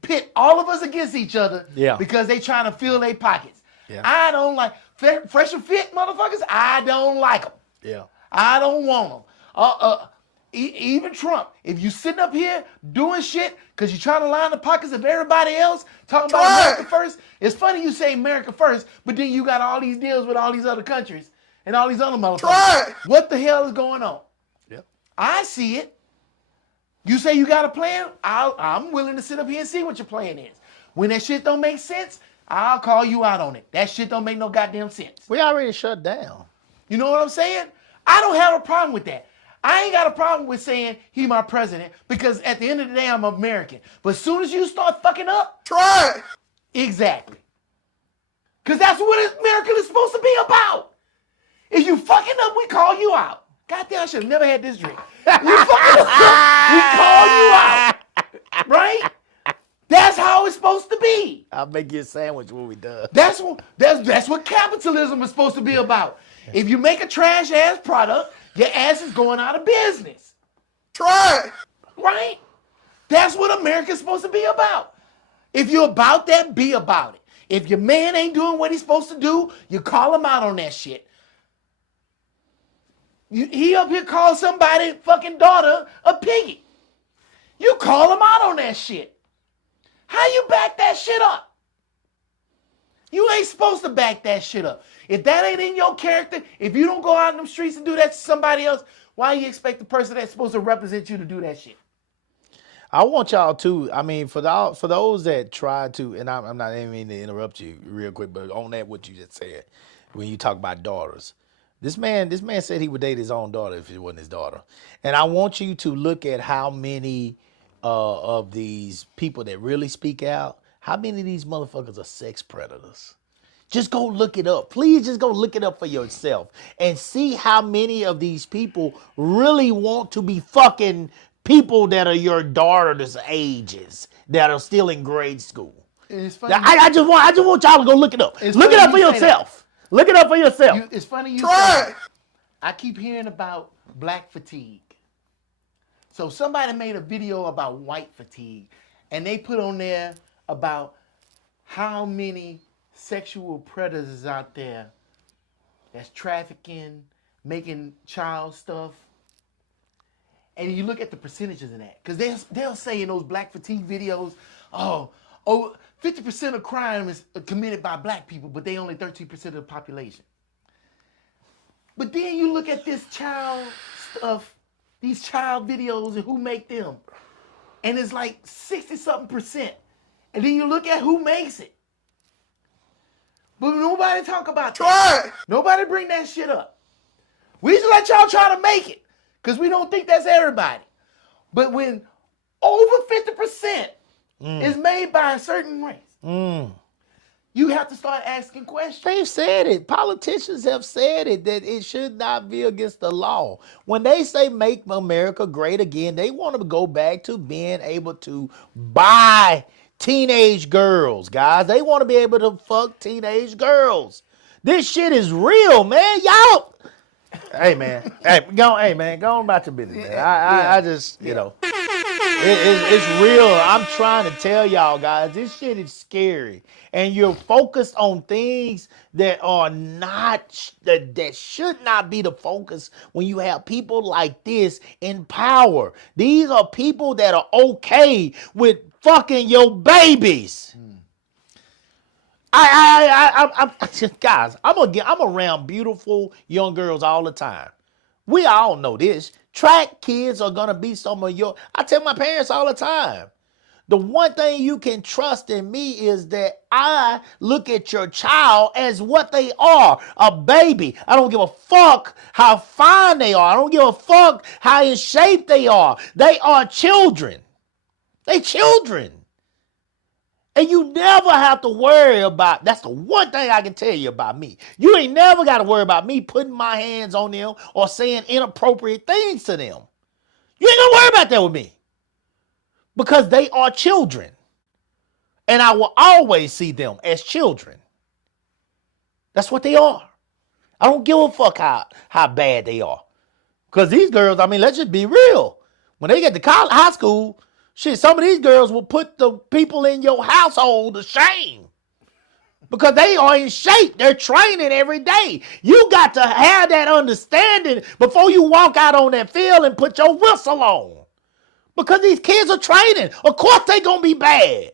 pit all of us against each other because they trying to fill their pockets. Yeah. I don't like fresh and fit motherfuckers. I don't like them. Yeah. I don't want them. Even Trump, if you sitting up here doing shit because you're trying to line the pockets of everybody else, talking about America first, it's funny you say America first, but then you got all these deals with all these other countries and all these other motherfuckers. What the hell is going on? Yep. I see it. You say you got a plan? I'm willing to sit up here and see what your plan is. When that shit don't make sense, I'll call you out on it. That shit don't make no goddamn sense. We already shut down. You know what I'm saying? I don't have a problem with that. I ain't got a problem with saying he my president because at the end of the day, I'm American. But as soon as you start fucking up, try it. Exactly. Because that's what America is supposed to be about. If you fucking up, we call you out. Goddamn, I should have never had this drink. You fucking up, we call you out. Right? That's how it's supposed to be. I'll make you a sandwich when we done. That's what capitalism is supposed to be about. If you make a trash ass product, your ass is going out of business. Try it. Right? That's what America's supposed to be about. If you're about that, be about it. If your man ain't doing what he's supposed to do, you call him out on that shit. He up here called somebody fucking daughter a piggy. You call him out on that shit. How you back that shit up? You ain't supposed to back that shit up. If that ain't in your character, if you don't go out in them streets and do that to somebody else, why you expect the person that's supposed to represent you to do that shit? I want y'all to, I mean, for those that try to, and I'm not even meaning to interrupt you real quick, but on that what you just said, when you talk about daughters, this man said he would date his own daughter if it wasn't his daughter. And I want you to look at how many of these people that really speak out, how many of these motherfuckers are sex predators? Just go look it up. Please just go look it up for yourself and see how many of these people really want to be fucking people that are your daughter's ages that are still in grade school. It's funny. I just want y'all to go look it up. Look it up for yourself. Look it up for yourself. It's funny you say. I keep hearing about black fatigue. So somebody made a video about white fatigue, and they put on there about how many sexual predators out there that's trafficking, making child stuff. And you look at the percentages of that. Because they'll say in those black fatigue videos, 50% of crime is committed by black people, but they only 13% of the population. But then you look at this child stuff, these child videos and who make them. And it's like 60-something%. And then you look at who makes it. But nobody talk about that. Nobody bring that shit up. We just let y'all try to make it. Because we don't think that's everybody. But when over 50% is made by a certain race, you have to start asking questions. They've said it. Politicians have said it, that it should not be against the law. When they say make America great again, they want to go back to being able to buy teenage girls, guys. They want to be able to fuck teenage girls. This shit is real, man. Hey man, go on about your business, man. I just, you know, it's real. I'm trying to tell y'all guys, this shit is scary, and you're focused on things that are not that should not be the focus when you have people like this in power. These are people that are okay with fucking your babies. I'm guys, I'm around beautiful young girls all the time. We all know this. Track kids are gonna be some of your. I tell my parents all the time. The one thing you can trust in me is that I look at your child as what they are, a baby. I don't give a fuck how fine they are. I don't give a fuck how in shape they are. They are children. They children. And you never have to worry about, that's the one thing I can tell you about me. You ain't never got to worry about me putting my hands on them or saying inappropriate things to them. You ain't gonna worry about that with me. Because they are children. And I will always see them as children. That's what they are. I don't give a fuck how bad they are. Because these girls, I mean, let's just be real. When they get to high school, shit, some of these girls will put the people in your household to shame. Because they are in shape. They're training every day. You got to have that understanding before you walk out on that field and put your whistle on. Because these kids are training. Of course they're going to be bad.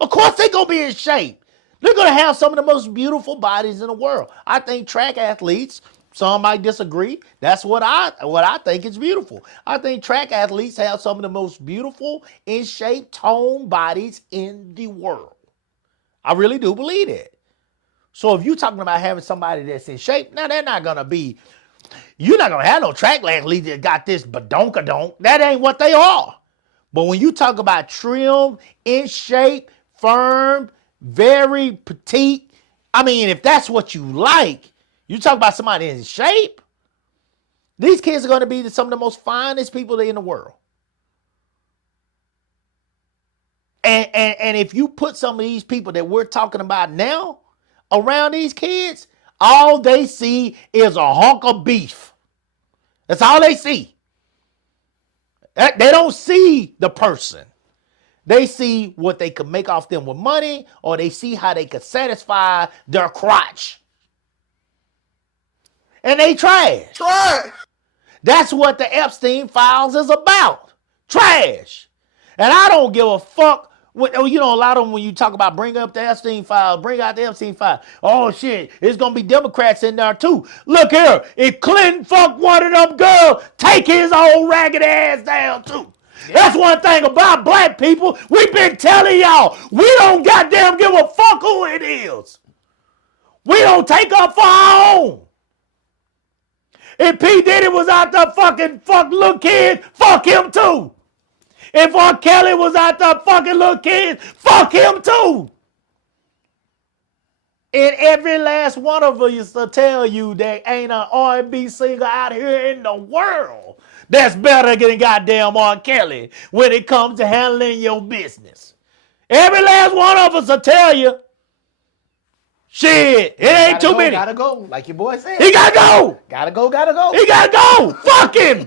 Of course they're going to be in shape. They're going to have some of the most beautiful bodies in the world. I think track athletes, some might disagree. That's what I think is beautiful. I think track athletes have some of the most beautiful, in shape, toned bodies in the world. I really do believe it. So if you're talking about having somebody that's in shape, now they're not going to be, you're not going to have no track athletes that got this badonkadonk. That ain't what they are. But when you talk about trim, in shape, firm, very petite, I mean, if that's what you like, you talk about somebody in shape, these kids are going to be some of the most finest people in the world. And if you put some of these people that we're talking about now around these kids, all they see is a hunk of beef. That's all they see. They don't see the person. They see what they could make off them with money, or they see how they could satisfy their crotch. And they trash. Trash. That's what the Epstein files is about. Trash. And I don't give a fuck. You know, a lot of them, when you talk about bring up the Epstein files, bring out the Epstein file. Oh shit, it's gonna be Democrats in there too. Look here, if Clinton fucked one of them girls, take his old ragged ass down too. Yeah. That's one thing about black people. We've been telling y'all, we don't goddamn give a fuck who it is. We don't take up for our own. If P. Diddy was out there fucking fuck little kids, fuck him too. If R. Kelly was out there fucking little kids, fuck him too. And every last one of us used to tell you there ain't an R&B singer out here in the world that's better than goddamn R. Kelly when it comes to handling your business. Every last one of us will tell you, shit, it ain't too many. Gotta go, like your boy said. He gotta go. Gotta go. He gotta go. Fuck him.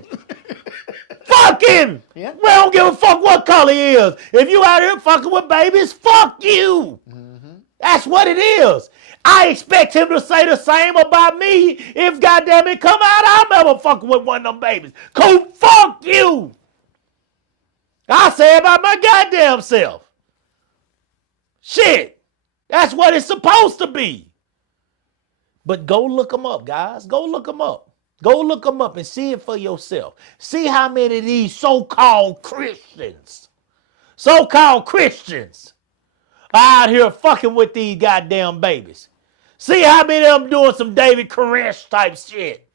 Fuck him. Yeah. We don't give a fuck what color he is. If you out here fucking with babies, fuck you. Mm-hmm. That's what it is. I expect him to say the same about me if goddamn it come out I'm ever fucking with one of them babies. Cool, fuck you. I say about my goddamn self. Shit. That's what it's supposed to be. But go look them up, guys. Go look them up. Go look them up and see it for yourself. See how many of these so-called Christians are out here fucking with these goddamn babies. See how many of them doing some David Koresh type shit.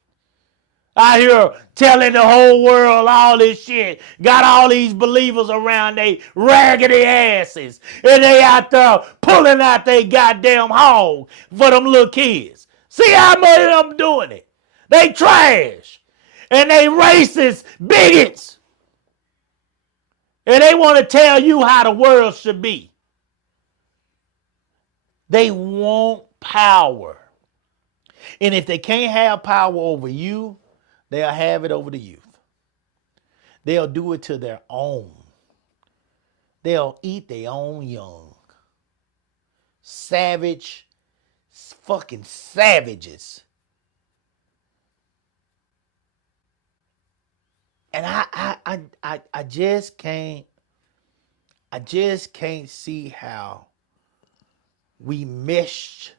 Out here telling the whole world all this shit. Got all these believers around they raggedy asses. And they out there pulling out they goddamn hog for them little kids. See how many of them doing it. They trash. And they racist bigots. And they want to tell you how the world should be. They want power. And if they can't have power over you, they'll have it over the youth. They'll do it to their own. They'll eat their own young. Savage, fucking savages. And I just can't see how we meshed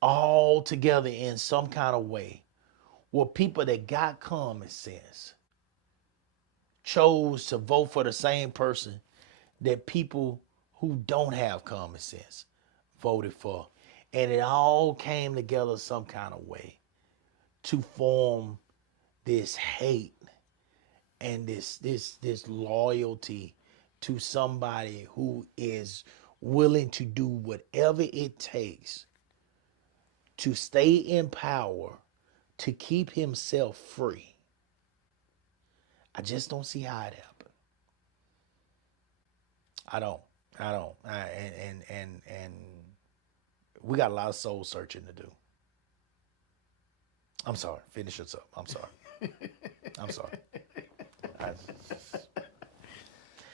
all together in some kind of way where people that got common sense chose to vote for the same person that people who don't have common sense voted for. And it all came together some kind of way to form this hate and this loyalty to somebody who is willing to do whatever it takes to stay in power, to keep himself free. I just don't see how it happened. I don't. And we got a lot of soul searching to do. I'm sorry. Finish this up. I'm sorry. I'm sorry.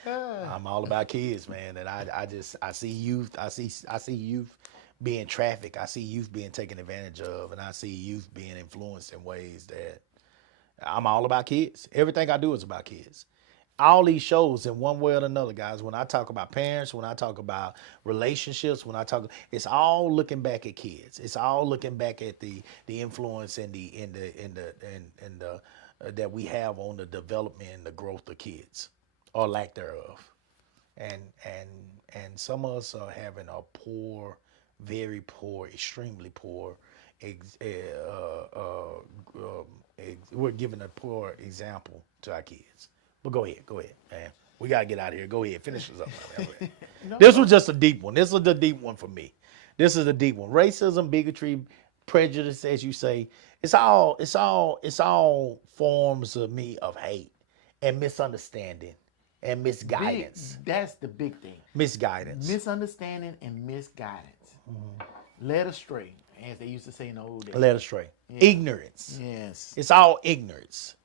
I'm all about kids, man, and I see youth. I see youth being trafficked. I see youth being taken advantage of, and I see youth being influenced in ways that I'm all about kids. Everything I do is about kids. All these shows, in one way or another, guys, when I talk about parents, when I talk about relationships, it's all looking back at kids. It's all looking back at the influence and the that we have on the development and the growth of kids, or lack thereof. And some of us are having a poor, very poor, extremely poor, we're giving a poor example to our kids. But go ahead, man. We got to get out of here. Go ahead, finish this up. Man. This was just a deep one. This was the deep one for me. This is a deep one. Racism, bigotry, prejudice, as you say, it's all forms of hate and misunderstanding and misguidance. That's the big thing. Misguidance. Misunderstanding and misguidance. Led astray, as they used to say in the old days. Led astray. Yeah. Ignorance. Yes. It's all ignorance.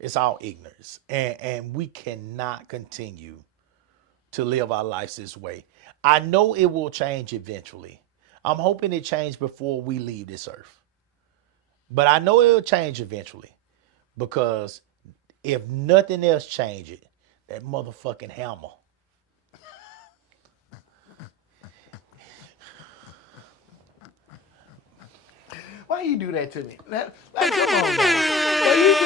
It's all ignorance. And we cannot continue to live our lives this way. I know it will change eventually. I'm hoping it changes before we leave this earth. But I know it'll change eventually. Because if nothing else changes, that motherfucking hammer. Why you do that to me? Come on, man.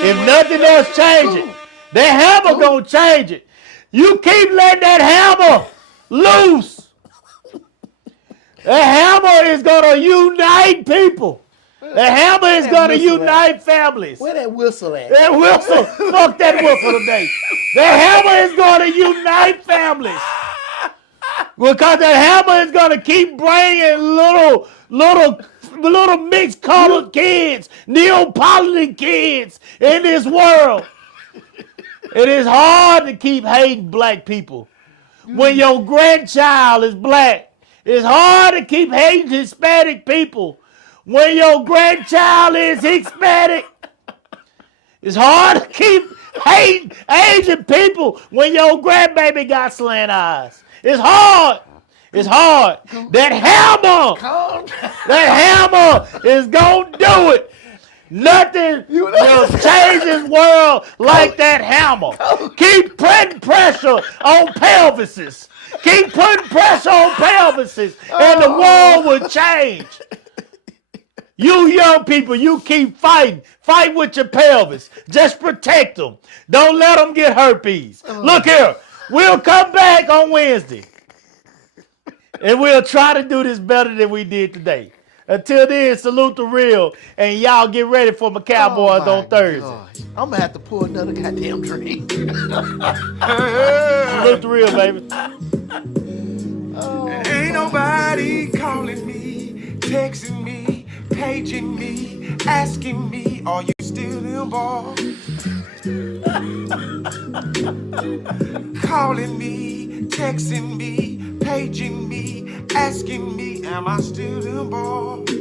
If nothing else changes, that hammer gonna change it. You keep letting that hammer loose. That hammer is gonna unite people. The hammer is gonna unite families. Where that whistle at? That whistle, fuck that whistle today. That hammer is gonna unite families. Because that hammer is gonna keep bringing little mixed colored kids, Neapolitan kids in this world. It is hard to keep hating black people when your grandchild is black. It's hard to keep hating Hispanic people when your grandchild is Hispanic. It's hard to keep hating Asian people when your grandbaby got slant eyes. It's hard. It's hard. That hammer is going to do it. Nothing will change this world like that hammer. Keep putting pressure on pelvises. Keep putting pressure on pelvises, and the world will change. You young people, you keep fighting. Fight with your pelvis. Just protect them. Don't let them get herpes. Look here. We'll come back on Wednesday. And we'll try to do this better than we did today. Until then, salute the real. And y'all get ready for my Cowboys on Thursday. God. I'm going to have to pull another goddamn drink. Salute the real, baby. Ain't nobody calling me, texting me, paging me, asking me, are you still involved? Calling me, texting me, paging me, asking me, am I still involved?